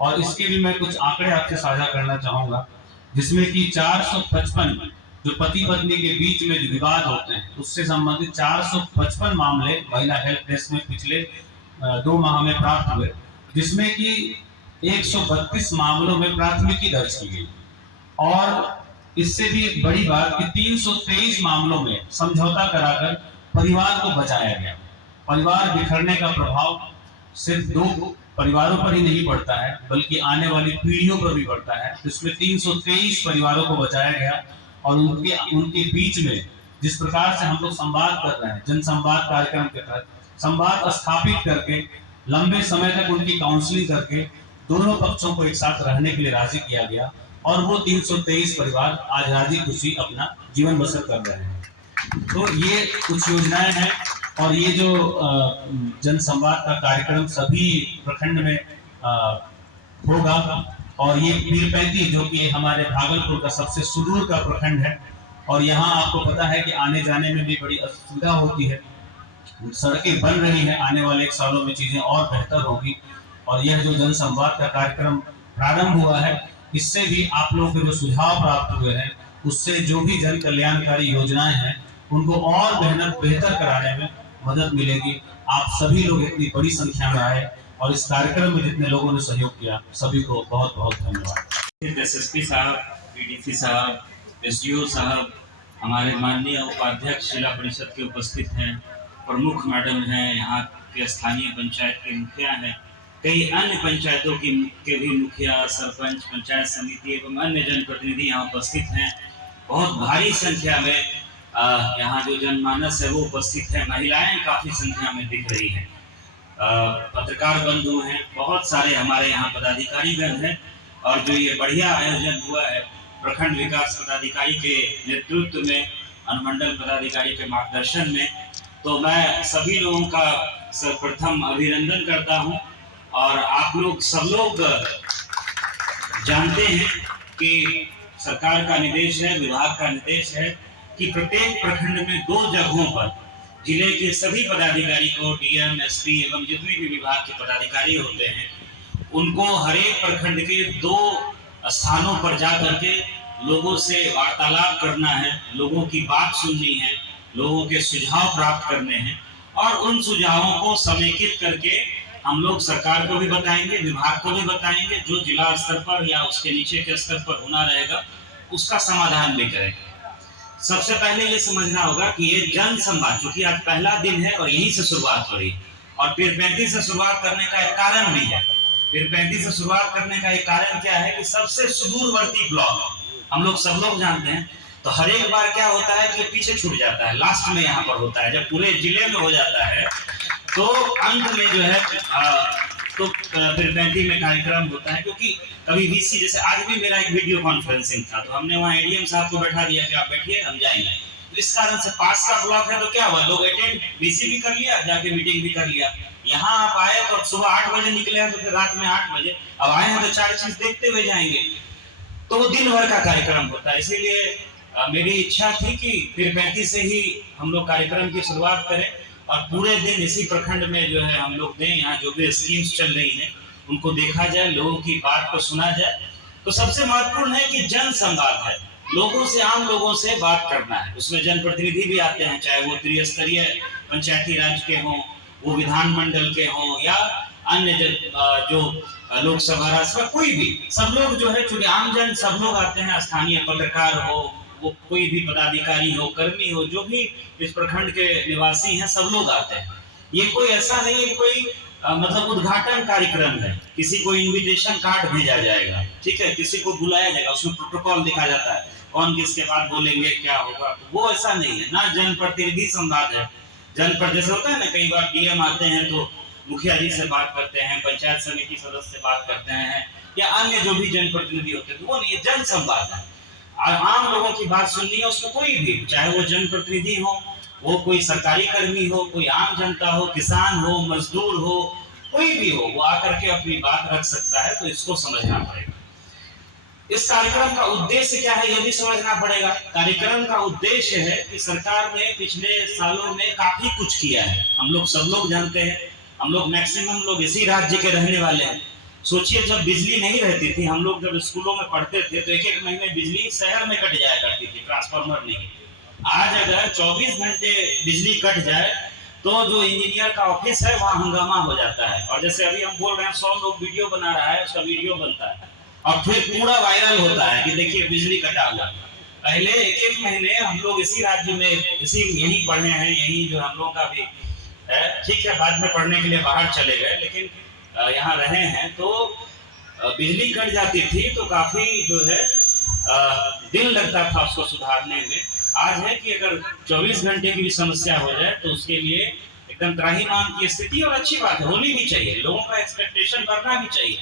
और इसके भी मैं कुछ आंकड़े आपसे साझा करना चाहूंगा, जिसमें कि 455 जो पति पत्नी के बीच में जो विवाद होते हैं उससे संबंधित 455 मामले महिला हेल्प डेस्क में पिछले 2 माह में प्राप्त हुए, जिसमें कि 132 मामलों में प्राथमिकी दर्ज की गई। और इससे भी बड़ी बात कि 323 मामलों में समझौता कराकर परिवार को बचाया गया। परिवार बिखरने का प्रभाव सिर्फ 2 परिवारों पर ही नहीं पड़ता है बल्कि आने वाली पीढ़ियों पर भी पड़ता है। इसमें 323 परिवारों को बचाया गया और उनके बीच में जिस प्रकार से हम लोग संवाद कर रहे हैं, जन संवाद कार्यक्रम के तहत संवाद स्थापित करके लंबे समय तक उनकी काउंसलिंग करके दोनों पक्षों को एक साथ रहने के लिए राजी किया गया और वो 323 परिवार आज राजी खुशी अपना जीवन बसर कर रहे हैं। तो ये कुछ योजनाएं हैं और ये जो जन संवाद का कार्यक्रम सभी प्रखंड में होगा। और ये पीरपैंती जो कि हमारे भागलपुर का सबसे सुदूर का प्रखंड है और यहाँ आपको पता है कि आने जाने में भी बड़ी असुविधा होती है। सड़कें बन रही हैं, आने वाले 1 सालों में चीजें और बेहतर होगी। और यह जो जन संवाद का कार्यक्रम प्रारंभ हुआ है, इससे भी आप लोगों के जो सुझाव प्राप्त हुए हैं उससे जो भी जन कल्याणकारी योजनाएं हैं उनको और बेहतर कराने में मदद मिलेगी। आप सभी लोग इतनी बड़ी संख्या में आए और इस कार्यक्रम में जितने लोगों ने सहयोग किया सभी को बहुत बहुत धन्यवाद। एसएसपी साहब, पीडीसी साहब, एसडीओ साहब, हमारे माननीय उपाध्यक्ष जिला परिषद के उपस्थित हैं, प्रमुख मैडम हैं, यहाँ के स्थानीय पंचायत के मुखिया हैं, कई अन्य पंचायतों के भी मुखिया, सरपंच, पंचायत समिति एवं अन्य जनप्रतिनिधि यहाँ उपस्थित हैं। बहुत भारी संख्या में यहाँ जो जनमानस है वो उपस्थित है। महिलाएं काफी संख्या में दिख रही हैं, पत्रकार बंधु हैं, बहुत सारे हमारे यहाँ पदाधिकारीगण हैं। और जो ये बढ़िया आयोजन हुआ है प्रखंड विकास पदाधिकारी के नेतृत्व में, अनुमंडल पदाधिकारी के मार्गदर्शन में, तो मैं सभी लोगों का सर्वप्रथम अभिनंदन करता हूँ। और आप लोग सब लोग जानते हैं कि सरकार का निर्देश है, विभाग का निर्देश है कि प्रत्येक प्रखंड में 2 जगहों पर जिले के सभी पदाधिकारी को, डीएम, एसपी एवं जितने भी विभाग के पदाधिकारी होते हैं उनको हर एक प्रखंड के 2 स्थानों पर जा करके लोगों से वार्तालाप करना है, लोगों की बात सुननी है, लोगों के सुझाव प्राप्त करने हैं और उन सुझावों को समेकित करके हम लोग सरकार को भी बताएंगे, विभाग को भी बताएंगे, जो जिला स्तर पर या उसके नीचे के स्तर पर होना रहेगा उसका समाधान भी करेंगे। सबसे पहले ये समझना होगा कि ये जन संवाद, चूंकि आज पहला दिन है और यहीं से शुरुआत हो रही है और पीरपैंती से शुरुआत करने का एक कारण भी है। पीरपैंती से शुरुआत करने का एक कारण क्या है कि सबसे सुदूरवर्ती ब्लॉक हम लोग सब लोग जानते हैं, तो हर एक बार क्या होता है कि पीछे छूट जाता है, लास्ट में यहाँ पर होता है। जब पूरे जिले में हो जाता है तो अंत में जो है तो पीरपैंती में कार्यक्रम होता है। क्योंकि कभी वीसी, जैसे आज भी मेरा एक वीडियो कॉन्फ्रेंसिंग था तो हमने वहाँ एडीएम साहब को बैठा दिया कि आप बैठिए, हम जाएंगे। तो इस कारण से पास का ब्लॉक है तो क्या हुआ, लोग अटेंड वीसी भी कर लिया, जाके मीटिंग भी कर लिया। यहाँ आप आए तो सुबह 8 बजे निकले हैं तो फिर रात में 8 बजे, अब आए हैं तो 4 चीज देखते हुए जाएंगे, तो वो दिन भर का कार्यक्रम होता है। इसीलिए मेरी इच्छा थी कि पीरपैंती से ही हम लोग कार्यक्रम की शुरुआत करें और पूरे दिन इसी प्रखंड में जो है हम लोग दें। यहाँ जो भी स्कीम्स चल रही हैं उनको देखा जाए, लोगों की बात को सुना जाए। तो सबसे महत्वपूर्ण है कि जन संवाद है, लोगों से, आम लोगों से बात करना है। उसमें जनप्रतिनिधि भी आते हैं, चाहे वो त्रिस्तरीय पंचायती राज के हों, वो विधानमंडल के हों या अन्य जो लोकसभा, राज्यसभा, कोई भी, सब लोग जो है, चूंकि आमजन सब लोग आते हैं, स्थानीय पत्रकार हो, वो कोई भी पदाधिकारी हो, कर्मी हो, जो भी इस प्रखंड के निवासी हैं, सब लोग आते हैं। ये कोई ऐसा नहीं है कि कोई मतलब उद्घाटन कार्यक्रम है, किसी को इनविटेशन कार्ड भेजा जाएगा, ठीक है, किसी को बुलाया जाएगा, उसमें प्रोटोकॉल दिखा जाता है कौन किसके बाद बोलेंगे, क्या होगा, वो ऐसा नहीं है ना। जनप्रतिनिधि संवाद है। जनप्रतिनिधि जैसे होता है ना, कई बार डीएम आते हैं तो मुखिया जी से बात करते हैं, पंचायत समिति सदस्य से बात करते हैं, या अन्य जो भी जनप्रतिनिधि होते हैं, तो वो नहीं, जन संवाद है। आम लोगों की बात सुननी है, उसमें कोई भी, चाहे वो जनप्रतिनिधि हो, वो कोई सरकारी कर्मी हो, कोई आम जनता हो, किसान हो, मजदूर हो, कोई भी हो, वो आकर के अपनी बात रख सकता है। तो इसको समझना पड़ेगा। इस कार्यक्रम का उद्देश्य क्या है, यह भी समझना पड़ेगा। कार्यक्रम का उद्देश्य है कि सरकार ने पिछले सालों में काफी कुछ किया है। हम लोग सब लोग जानते हैं, हम लोग मैक्सिमम लोग इसी राज्य के रहने वाले हैं। सोचिए, जब बिजली नहीं रहती थी, हम लोग जब स्कूलों में पढ़ते थे तो एक एक महीने बिजली शहर में कट जाया करती थी, ट्रांसफार्मर नहीं। आज अगर 24 घंटे बिजली कट जाए तो जो इंजीनियर का ऑफिस है वहाँ हंगामा हो जाता है। और जैसे अभी हम बोल रहे हैं, 100 लोग वीडियो बना रहा है, उसका वीडियो बनता है और फिर पूरा वायरल होता है कि देखिए बिजली कटा हुआ। पहले एक एक महीने हम लोग इसी राज्य में यही पढ़े हैं, यही जो हम लोग का भी है, ठीक है, बाद में पढ़ने के लिए बाहर चले गए, लेकिन यहाँ रहे हैं तो बिजली कट जाती थी तो काफी जो है दिन लगता था उसको सुधारने में। आज है कि अगर 24 घंटे की भी समस्या हो जाए तो उसके लिए एकदम त्राहिमाम की स्थिति, और अच्छी बात है, होनी भी चाहिए। लोगों का एक्सपेक्टेशन बढ़ना भी चाहिए,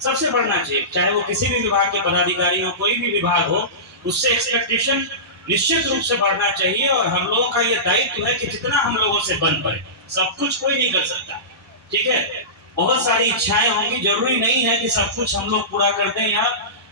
सबसे बढ़ना चाहिए, चाहे वो किसी भी विभाग के पदाधिकारी हो, कोई भी विभाग हो, उससे एक्सपेक्टेशन निश्चित रूप से बढ़ना चाहिए। और हम लोगों का ये दायित्व है कि जितना हम लोगों से बन पड़े, सब कुछ कोई नहीं कर सकता, ठीक है, बहुत सारी इच्छाएं होंगी, जरूरी नहीं है कि सब कुछ हम लोग पूरा कर दें या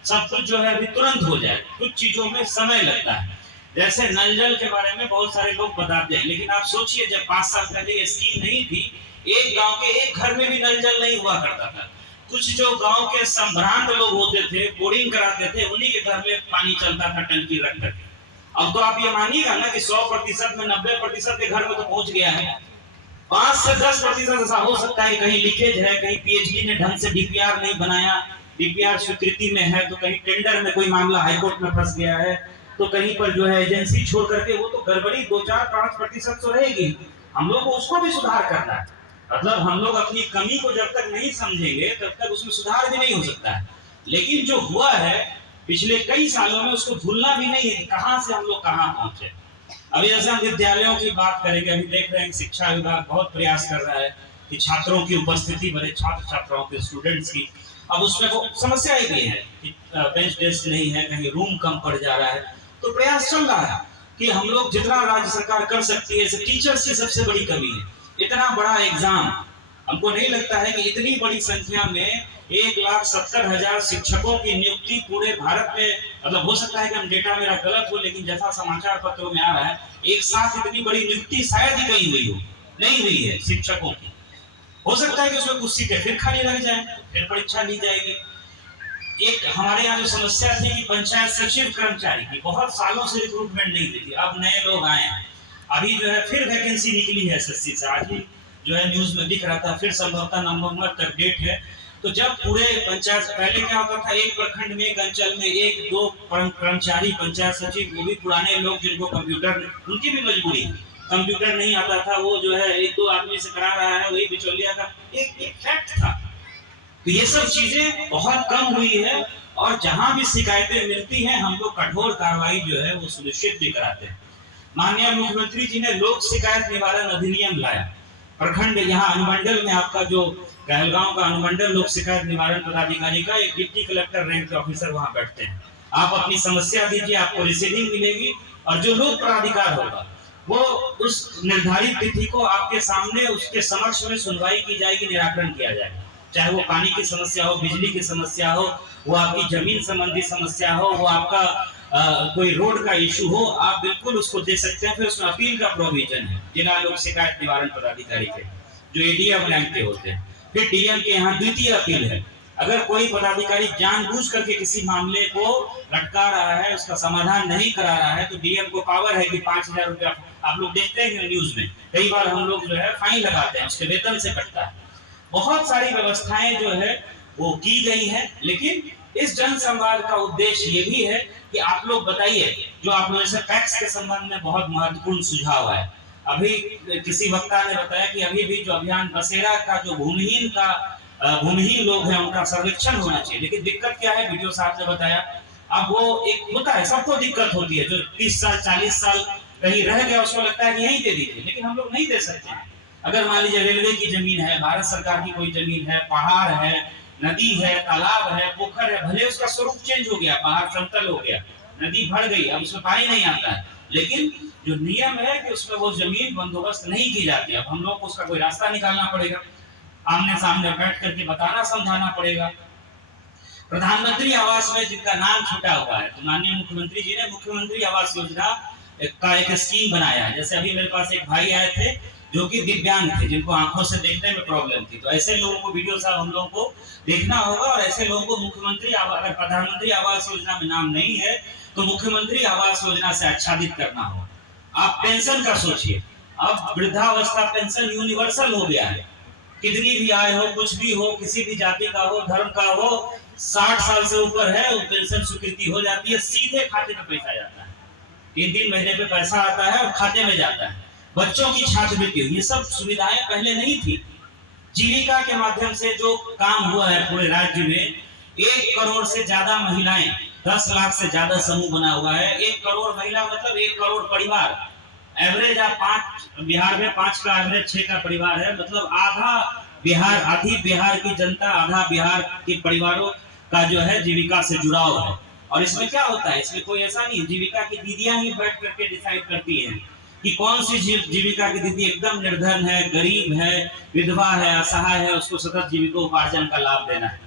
सब कुछ जो है अभी तुरंत हो जाए। कुछ चीजों में समय लगता है। जैसे नल जल के बारे में बहुत सारे लोग बताते हैं, लेकिन आप सोचिए, जब 5 साल पहले ये स्कीम नहीं थी, एक गांव के एक घर में भी नल जल नहीं हुआ करता था। कुछ जो गांव के संभ्रांत लोग होते थे, बोरिंग कराते थे, उन्हीं के घर में पानी चलता था टंकी रख करके। अब तो आप ये मानिएगा ना कि 100% में 90% के घर में तो पहुंच गया है। 5 से 10% ऐसा हो सकता है, कहीं लीकेज है, कहीं पीएचडी ने ढंग से डीपीआर नहीं बनाया, डीपीआर स्वीकृति में है, तो कहीं टेंडर में कोई मामला हाईकोर्ट में फंस गया है, तो कहीं पर जो है एजेंसी छोड़ करके, वो तो गड़बड़ी 2-4-5% तो रहेगी। हम लोग को उसको भी सुधार करना है। मतलब हम लोग अपनी कमी को जब तक नहीं समझेंगे तब तक उसमें सुधार भी नहीं हो सकता है। लेकिन जो हुआ है पिछले कई सालों में, उसको भूलना भी नहीं है कि कहां से हम लोग कहां पहुंचे। अभी जैसे हम विद्यालयों की बात करेंगे, अभी देख रहे हैं शिक्षा विभाग बहुत प्रयास कर रहा है कि छात्रों की उपस्थिति बढ़े, छात्र छात्राओं के स्टूडेंट्स की। अब उसमें वो समस्याएं भी है कि बेंच डेस्क नहीं है, कहीं रूम कम पड़ जा रहा है, तो प्रयास चल रहा है कि हम लोग जितना राज्य सरकार कर सकती है। टीचर्स की सबसे बड़ी कमी है। इतना बड़ा एग्जाम, हमको नहीं लगता है कि इतनी बड़ी संख्या में 1,70,000 शिक्षकों की नियुक्ति पूरे भारत में, मतलब हो सकता है कि हम डेटा मेरा गलत हो, लेकिन जैसा समाचार पत्रों में आ रहा है, एक साथ इतनी बड़ी नियुक्ति शायद ही कहीं हुई हो, नहीं हुई है शिक्षकों की। हो सकता है कि उसमें कुछ सीटें फिर खाली रह जाए, फिर परीक्षा ली जाएगी। एक हमारे यहाँ जो समस्या थी कि पंचायत सचिव कर्मचारी की बहुत सालों से रिक्रूटमेंट नहीं हुई थी, अब नए लोग आए हैं। अभी जो है फिर वैकेंसी निकली है एसएससी से, आज ही जो है न्यूज में दिख रहा था, फिर संभवतः नवंबर तक डेट है। तो जब पूरे पंचायत, पहले क्या होता था, एक प्रखंड में, एक अंचल में 1-2 कर्मचारी पंचायत सचिव, वो भी पुराने लोग जिनको कंप्यूटर, उनकी भी मजबूरी, कंप्यूटर नहीं आता था, वो जो है 1-2 आदमी से करा रहा है, वही बिचौलिया का एक फैक्ट था। तो ये सब चीजें बहुत कम हुई है, और जहां भी शिकायतें मिलती हैं हम लोग कठोर कार्रवाई जो है वो सुनिश्चित भी कराते हैं। माननीय मुख्यमंत्री जी ने लोक शिकायत निवारण अधिनियम लाया। प्रखंड यहाँ अनुमंडल में, आपका जो कहलगांव का अनुमंडल लोक शिकायत निवारण पदाधिकारी का एक डिप्टी कलेक्टर रैंक के ऑफिसर वहाँ बैठते हैं। आप अपनी समस्या दीजिए, आपको रिसीविंग मिलेगी, और जो लोक प्राधिकार होगा वो उस निर्धारित तिथि को आपके सामने, उसके समक्ष में सुनवाई की जाएगी, निराकरण किया जाएगा। चाहे वो पानी की समस्या हो, बिजली की समस्या हो, वो आपकी जमीन संबंधी समस्या हो, वो आपका कोई रोड का इशू हो, आप बिल्कुल उसको दे सकते हैं। फिर उसमें अपील का प्रोविजन है जिला लोक शिकायत निवारण पदाधिकारी के, जो एडीएम रैंक के होते हैं। फिर डीएम के यहाँ द्वितीय अपील है। अगर कोई पदाधिकारी जानबूझ करके किसी मामले को लटका रहा है, उसका समाधान नहीं करा रहा है, तो डीएम को पावर है कि 5,000 रुपया, आप लोग देखते हैं न्यूज में, कई बार हम लोग जो है फाइन लगाते हैं, उसके वेतन से कटता है। बहुत सारी व्यवस्थाएं जो है वो की गई है, लेकिन इस जन संवाद का उद्देश्य ये भी है कि आप लोग बताइए, जो आप लोगों से टैक्स के संबंध में बहुत महत्वपूर्ण सुझाव है। अभी किसी वक्ता ने बताया कि अभी भी जो अभियान बसेरा का जो भूमिहीन लोग हैं उनका सर्वेक्षण होना चाहिए, लेकिन दिक्कत क्या है, वीडियो साहब ने बताया, अब वो एक होता है, सबको दिक्कत होती है, जो 30 साल 40 साल कहीं रह गया उसको लगता है कि यहीं दे दीजिए, लेकिन हम लोग नहीं दे सकते हैं। अगर मान लीजिए रेलवे की जमीन है, भारत सरकार की कोई जमीन है, पहाड़ है, नदी है, तालाब है, पोखर है, भले उसका स्वरूप चेंज हो गया, पहाड़ समतल हो गया, नदी बढ़ गई, अब उसमें पानी नहीं आता है, लेकिन जो नियम है कि उसमें वो जमीन बंदोबस्त नहीं की जाती। अब हम लोग को उसका कोई रास्ता निकालना पड़ेगा, आमने सामने बैठ करके बताना समझाना पड़ेगा। प्रधानमंत्री आवास में जिनका नाम छूटा हुआ है, तो माननीय मुख्यमंत्री जी ने मुख्यमंत्री आवास योजना का एक स्कीम बनाया है। जैसे अभी मेरे पास एक भाई आए थे जो कि दिव्यांग थे, जिनको आंखों से देखने में प्रॉब्लम थी, तो ऐसे लोगों को वीडियो साहब हम लोगों को देखना होगा, और ऐसे लोगों को मुख्यमंत्री अगर प्रधानमंत्री आवास योजना में नाम नहीं है तो मुख्यमंत्री आवास योजना से आच्छादित करना होगा। आप पेंशन का सोचिए, अब वृद्धावस्था पेंशन यूनिवर्सल हो गया है, कितनी भी आय हो, कुछ भी हो, किसी भी जाति का हो, धर्म का हो, 60 साल से ऊपर है वो पेंशन स्वीकृति हो जाती है, सीधे खाते में पैसा जाता है, 3-3 महीने पे पैसा आता है और खाते में जाता है। बच्चों की छात्रवृत्ति, ये सब सुविधाएं पहले नहीं थी। जीविका के माध्यम से जो काम हुआ है पूरे राज्य में, 1 करोड़ से ज्यादा महिलाएं, 10 लाख से ज्यादा समूह बना हुआ है। 1 करोड़ महिला मतलब 1 करोड़ परिवार, एवरेज आप 5 बिहार में 5 का एवरेज 6 का परिवार है, मतलब आधी बिहार की जनता, आधा बिहार के परिवारों का जो है जीविका से जुड़ाव है। और इसमें क्या होता है, इसमें कोई ऐसा नहीं, जीविका की दीदियां ही बैठ करके डिसाइड करती हैं कि कौन सी जीविका की दीदी एकदम निर्धन है, गरीब है, विधवा है, असहाय है, उसको सतत जीविकोपार्जन का लाभ देना है,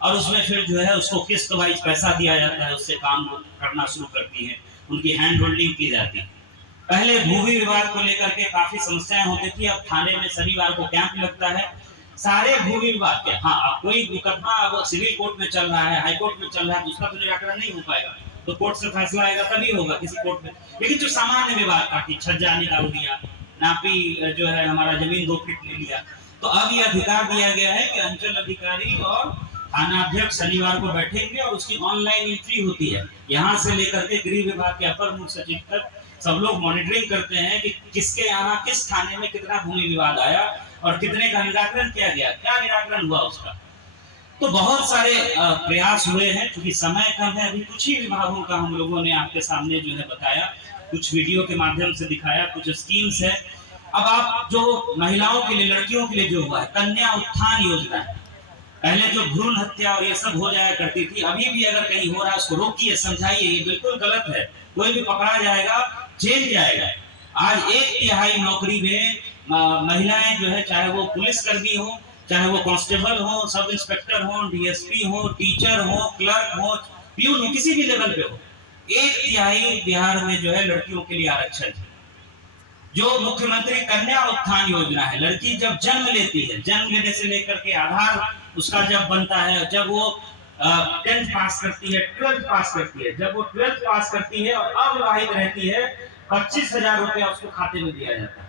और उसमें फिर जो है उसको किस्त वाइज पैसा दिया जाता है, उससे काम करना शुरू करती है, उनकी हैंड होल्डिंग की जाती है। पहले भूमि विवाद को लेकर के काफी समस्याएं होती थी, अब थाने में शनिवार को कैंप लगता है, सारे भूमि विवाद के, हाँ अब कोई मुकदमा अब सिविल कोर्ट में चल रहा है, हाई कोर्ट में चल रहा है, तो उसका तो निराकरण नहीं हो पाएगा, तो कोर्ट से फैसला आएगा तभी होगा किसी कोर्ट में। लेकिन जो सामान्य विवाद था कि छज्जा निकाल दिया, नापी जो है हमारा जमीन 2 फीट ले लिया, तो अब ये अधिकार दिया गया है कि अंचल अधिकारी और थानाध्यक्ष शनिवार को बैठेंगे और उसकी ऑनलाइन एंट्री होती है, यहाँ से लेकर के गृह विभाग के अपर मुख्य सचिव तक सब लोग मॉनिटरिंग करते हैं कि किसके यहाँ किस थाने में कितना भूमि विवाद आया और कितने का निराकरण किया गया, क्या निराकरण हुआ उसका। तो बहुत सारे प्रयास हुए हैं, क्योंकि समय कम है, अभी कुछ ही विभागों का हम लोगों ने आपके सामने जो है बताया, कुछ वीडियो के माध्यम से दिखाया, कुछ स्कीम्स है। अब आप जो महिलाओं के लिए, लड़कियों के लिए जो हुआ है कन्या उत्थान योजना है, पहले जो भ्रूण हत्या और ये सब हो जाया करती थी, अभी भी अगर कहीं हो रहा है उसको रोकिए, समझाइए, ये बिल्कुल गलत है, कोई भी पकड़ा जाएगा जेल जाएगा। आज 1/3 नौकरी में महिलाएं जो है, चाहे वो पुलिसकर्मी हो, चाहे वो कांस्टेबल हो, सब इंस्पेक्टर हो, डीएसपी हो, टीचर हो, क्लर्क हो, प्यून हो, किसी भी लेवल पे हो, 1/3 बिहार में जो है लड़कियों के लिए आरक्षण है। जो मुख्यमंत्री कन्या उत्थान योजना है, लड़की जब जन्म लेती है, जन्म लेने से लेकर के आधार उसका जब बनता है, जब वो 10th पास करती है, 12th पास करती है, जब वो 12th पास करती है और अविवाहित रहती है, 25,000 रुपया उसको खाते में दिया जाता है।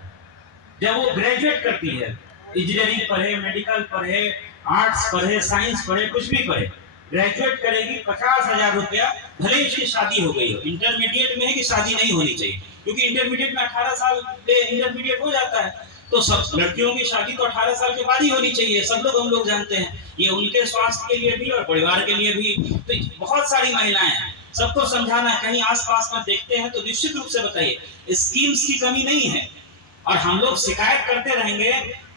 जब वो ग्रेजुएट करती है, इंजीनियरिंग पढ़े, मेडिकल पढ़े, आर्ट्स पढ़े, साइंस पढ़े, कुछ भी पढ़े, ग्रेजुएट करेगी, 50,000 रुपया, भले ही उसकी शादी हो गई हो। इंटरमीडिएट में है कि शादी नहीं होनी चाहिए, क्योंकि इंटरमीडिएट में 18 साल पे इंटरमीडिएट हो जाता है, तो सब लड़कियों की शादी तो 18 साल के बाद ही होनी चाहिए, सब लोग हम लोग जानते हैं, ये उनके स्वास्थ्य के लिए भी और परिवार के लिए भी। तो बहुत सारी महिलाएं हैं, सबको समझाना, कहीं आसपास में देखते हैं तो निश्चित रूप से बताइए, स्कीम्स की कमी नहीं है, और हम लोग शिकायत करते रहेंगे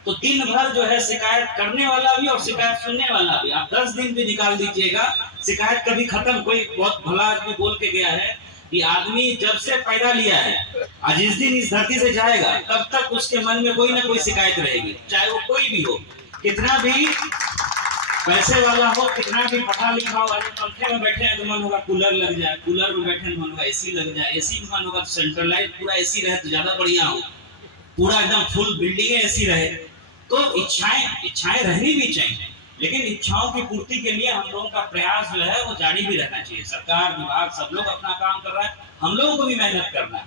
तो दिन भर जो है शिकायत करने वाला भी और शिकायत सुनने वाला भी, आप 10 दिन भी निकाल दीजिएगा, शिकायत कभी खत्म। कोई बहुत भला आदमी बोल के गया है कि आदमी जब से पैदा लिया है और जिस दिन इस धरती से जाएगा तब तक उसके मन में कोई ना कोई शिकायत रहेगी, चाहे वो कोई भी हो, कितना भी पैसे वाला हो, कितना भी पढ़ा लिखा हो। पंखे में बैठे हैं तो मन होगा कूलर लग जाए, कूलर में बैठे मन होगा एसी लग जाए, एसी में मन होगा सेंट्रलाइज पूरा एसी रहे तो ज्यादा बढ़िया हो, पूरा एकदम फुल बिल्डिंग एसी रहे। तो इच्छाएं रहनी भी चाहिए, लेकिन इच्छाओं की पूर्ति के लिए हम लोगों का प्रयास जो है वो जारी भी रहना चाहिए। सरकार, विभाग, सब लोग अपना काम कर रहा है, हम लोगों को भी मेहनत करना है।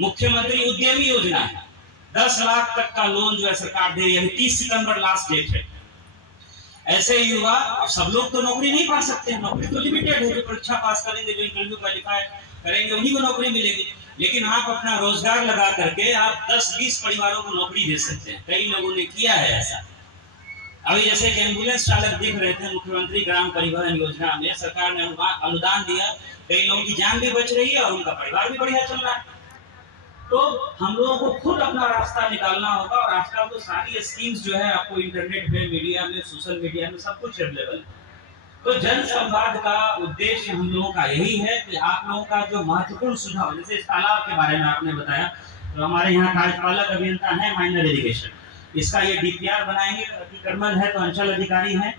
मुख्यमंत्री उद्यमी योजना है, 10 लाख तक का लोन जो है सरकार दे रही है, 30 सितंबर लास्ट डेट है। ऐसे युवा, अब सब लोग तो नौकरी नहीं पा सकते हैं, नौकरी तो लिमिटेड है, जो परीक्षा पास करेंगे, जो इंटरव्यू क्वालिफाई करेंगे उन्हीं को नौकरी मिलेगी। लेकिन आप अपना रोजगार लगा करके आप 10-20 परिवारों को नौकरी दे सकते हैं। कई लोगों ने किया है ऐसा। अभी जैसे कि एम्बुलेंस चालक दिख रहे थे मुख्यमंत्री ग्राम परिवहन योजना में, सरकार ने अनुदान दिया, कई लोगों की जान भी बच रही है और उनका परिवार भी बढ़िया चल रहा है। तो हम लोगों को खुद अपना रास्ता निकालना होगा, और आजकल तो सारी स्कीम्स जो है आपको इंटरनेट में, मीडिया में, सोशल मीडिया में सब कुछ अवेलेबल है। तो जन संवाद का उद्देश्य हम लोगों का यही है कि आप लोगों का जो महत्वपूर्ण सुझाव, जैसे इस तालाब के बारे में आपने बताया, तो हमारे यहाँ कार्यपालक अभियंता है माइनर इरिगेशन, इसका ये डीपीआर बनाएंगे, अतिक्रमण है तो अंचल अधिकारी है,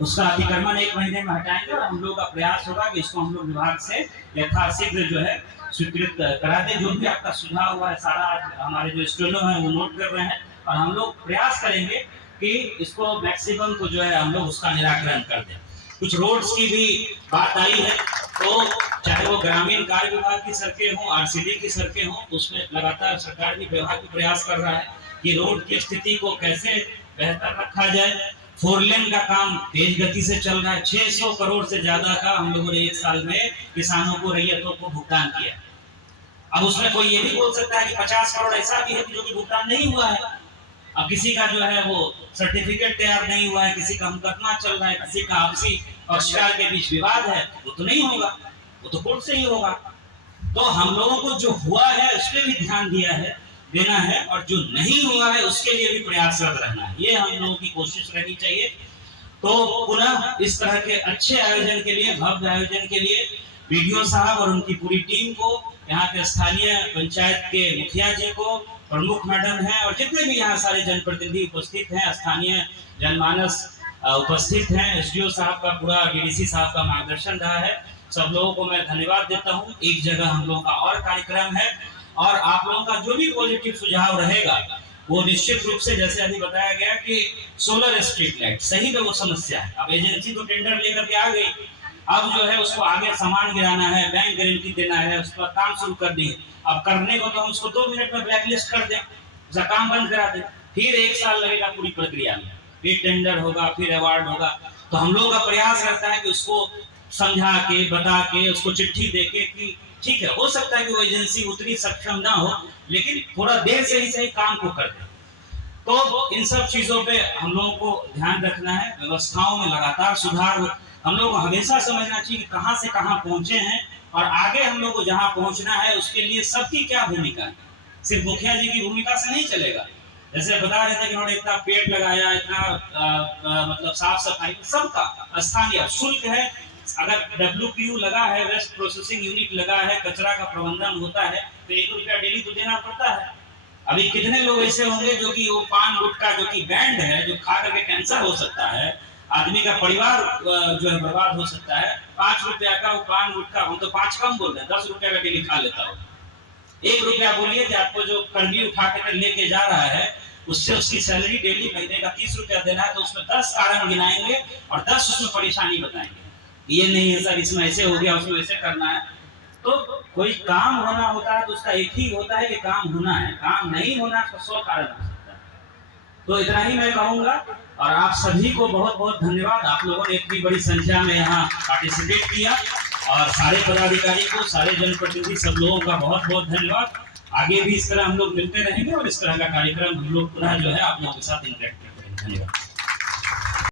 उसका अतिक्रमण 1 महीने में हटाएंगे, और हम लोग का प्रयास होगा कि इसको हम लोग विभाग से यथाशीघ्र जो है स्वीकृत करा दें। जो भी आपका सुझाव हुआ है सारा आज हमारे जो स्टूडेंट हैं वो नोट कर रहे हैं, और हम लोग प्रयास करेंगे कि इसको मैक्सिमम को जो है हम लोग उसका निराकरण कर दें। कुछ रोड्स की भी बात आई है, तो चाहे वो ग्रामीण कार्य विभाग की सड़कें हों, आरसीडी की सड़कें हों, उसमें लगातार सरकार भी विभाग भी प्रयास कर रहा है कि रोड की स्थिति को कैसे बेहतर रखा जाए। 4 लेन का काम तेज गति से चल रहा है। 600 करोड़ से ज्यादा का हम लोगों ने 1 साल में किसानों को, रैयतों को भुगतान किया। अब उसमें कोई ये भी बोल सकता है कि 50 करोड़ ऐसा भी है कि जो कि भुगतान नहीं हुआ है। अब किसी का जो है वो सर्टिफिकेट तैयार नहीं हुआ है, किसी का मुकदमा चल रहा है, किसी का आपसी पक्षकार के बीच विवाद है, वो तो नहीं होगा, वो तो कोर्ट से ही होगा। तो हम लोगों को जो हुआ है उस पर भी ध्यान देना है, और जो नहीं हुआ है उसके लिए भी प्रयासरत रहना है। ये हम लोगों की कोशिश रहनी चाहिए। तो पुनः इस तरह के अच्छे आयोजन के लिए, भव्य आयोजन के लिए बीडीओ साहब और उनकी पूरी टीम को, यहाँ के स्थानीय पंचायत के मुखिया जी को, प्रमुख मैडम हैं, और जितने भी यहाँ सारे जनप्रतिनिधि उपस्थित हैं, स्थानीय जनमानस उपस्थित हैं, एसडीओ साहब का पूरा, डीडीसी साहब का मार्गदर्शन रहा है, सब लोगों को मैं धन्यवाद देता हूँ। एक जगह हम लोगों का और कार्यक्रम है, और आप लोगों का जो भी पॉजिटिव सुझाव रहेगा वो निश्चित रूप से, जैसे अभी बताया गया कि सोलर स्ट्रीट लाइट सही में वो समस्या है। अब एजेंसी तो टेंडर लेकर के आ गई, अब जो है उसको आगे सामान गिराना है, बैंक गारंटी देना है, उस पर काम शुरू कर दी। अब करने को तो हम उसको 2 मिनट में ब्लैकलिस्ट कर दें, उसका काम बंद करा दें, फिर 1 साल लगेगा पूरी प्रक्रिया में, फिर टेंडर होगा, फिर अवार्ड होगा। तो हम लोगों का प्रयास रहता है कि उसको समझा के, बता के, उसको चिट्ठी दे के कि ठीक है, हो सकता है कि वो एजेंसी उतनी सक्षम ना हो, लेकिन थोड़ा देर से ही सही काम को कर दे। तो इन सब चीजों पे हम लोगों को ध्यान रखना है, व्यवस्थाओं में लगातार सुधार। हम लोग को हमेशा समझना चाहिए कि कहां से कहां पहुंचे हैं, और आगे हम लोग को जहां पहुंचना है उसके लिए सबकी क्या भूमिका है। सिर्फ मुखिया जी की भूमिका से नहीं चलेगा। जैसे बता रहे थे कि उन्होंने इतना पेड़ लगाया, इतना मतलब साफ सफाई, सबका स्थानीय शुल्क है। अगर WPU लगा है, वेस्ट प्रोसेसिंग यूनिट लगा है, कचरा का प्रबंधन होता है, तो 1 रुपया डेली तो देना पड़ता है। अभी कितने लोग ऐसे होंगे जो कि वो पान गुटखा जो कि बैंड है, जो खा करके कैंसर हो सकता है, आदमी का परिवार जो है बर्बाद हो सकता है। 5 रुपया का वो पान गुटखा, हम तो 5 कम बोल रहे हैं, 10 रुपया का डेली खा लेता हो। 1 रुपया बोलिए कि आपको जो कर्मी उठा कर लेके जा रहा है, उससे उसकी सैलरी डेली महीने का 30 रुपया देना है, तो उसमें 10 कारण गिनाएंगे और 10 उसमें परेशानी बताएंगे। ये नहीं है सर, इसमें ऐसे हो गया, उसमें ऐसे करना है। तो कोई काम होना होता है तो उसका एक ही होता है कि काम होना है, काम नहीं होना तो 100 कारण हो सकता है। तो इतना ही मैं कहूंगा, और आप सभी को बहुत बहुत धन्यवाद। आप लोगों ने इतनी बड़ी संख्या में यहाँ पार्टिसिपेट किया, और सारे पदाधिकारी को, सारे जनप्रतिनिधि, सब लोगों का बहुत बहुत धन्यवाद। आगे भी इस तरह हम लोग मिलते रहेंगे, और इस तरह का कार्यक्रम हम लोग पुनः जो है आप लोगों के साथ इंटरेक्ट करते रहेंगे। धन्यवाद।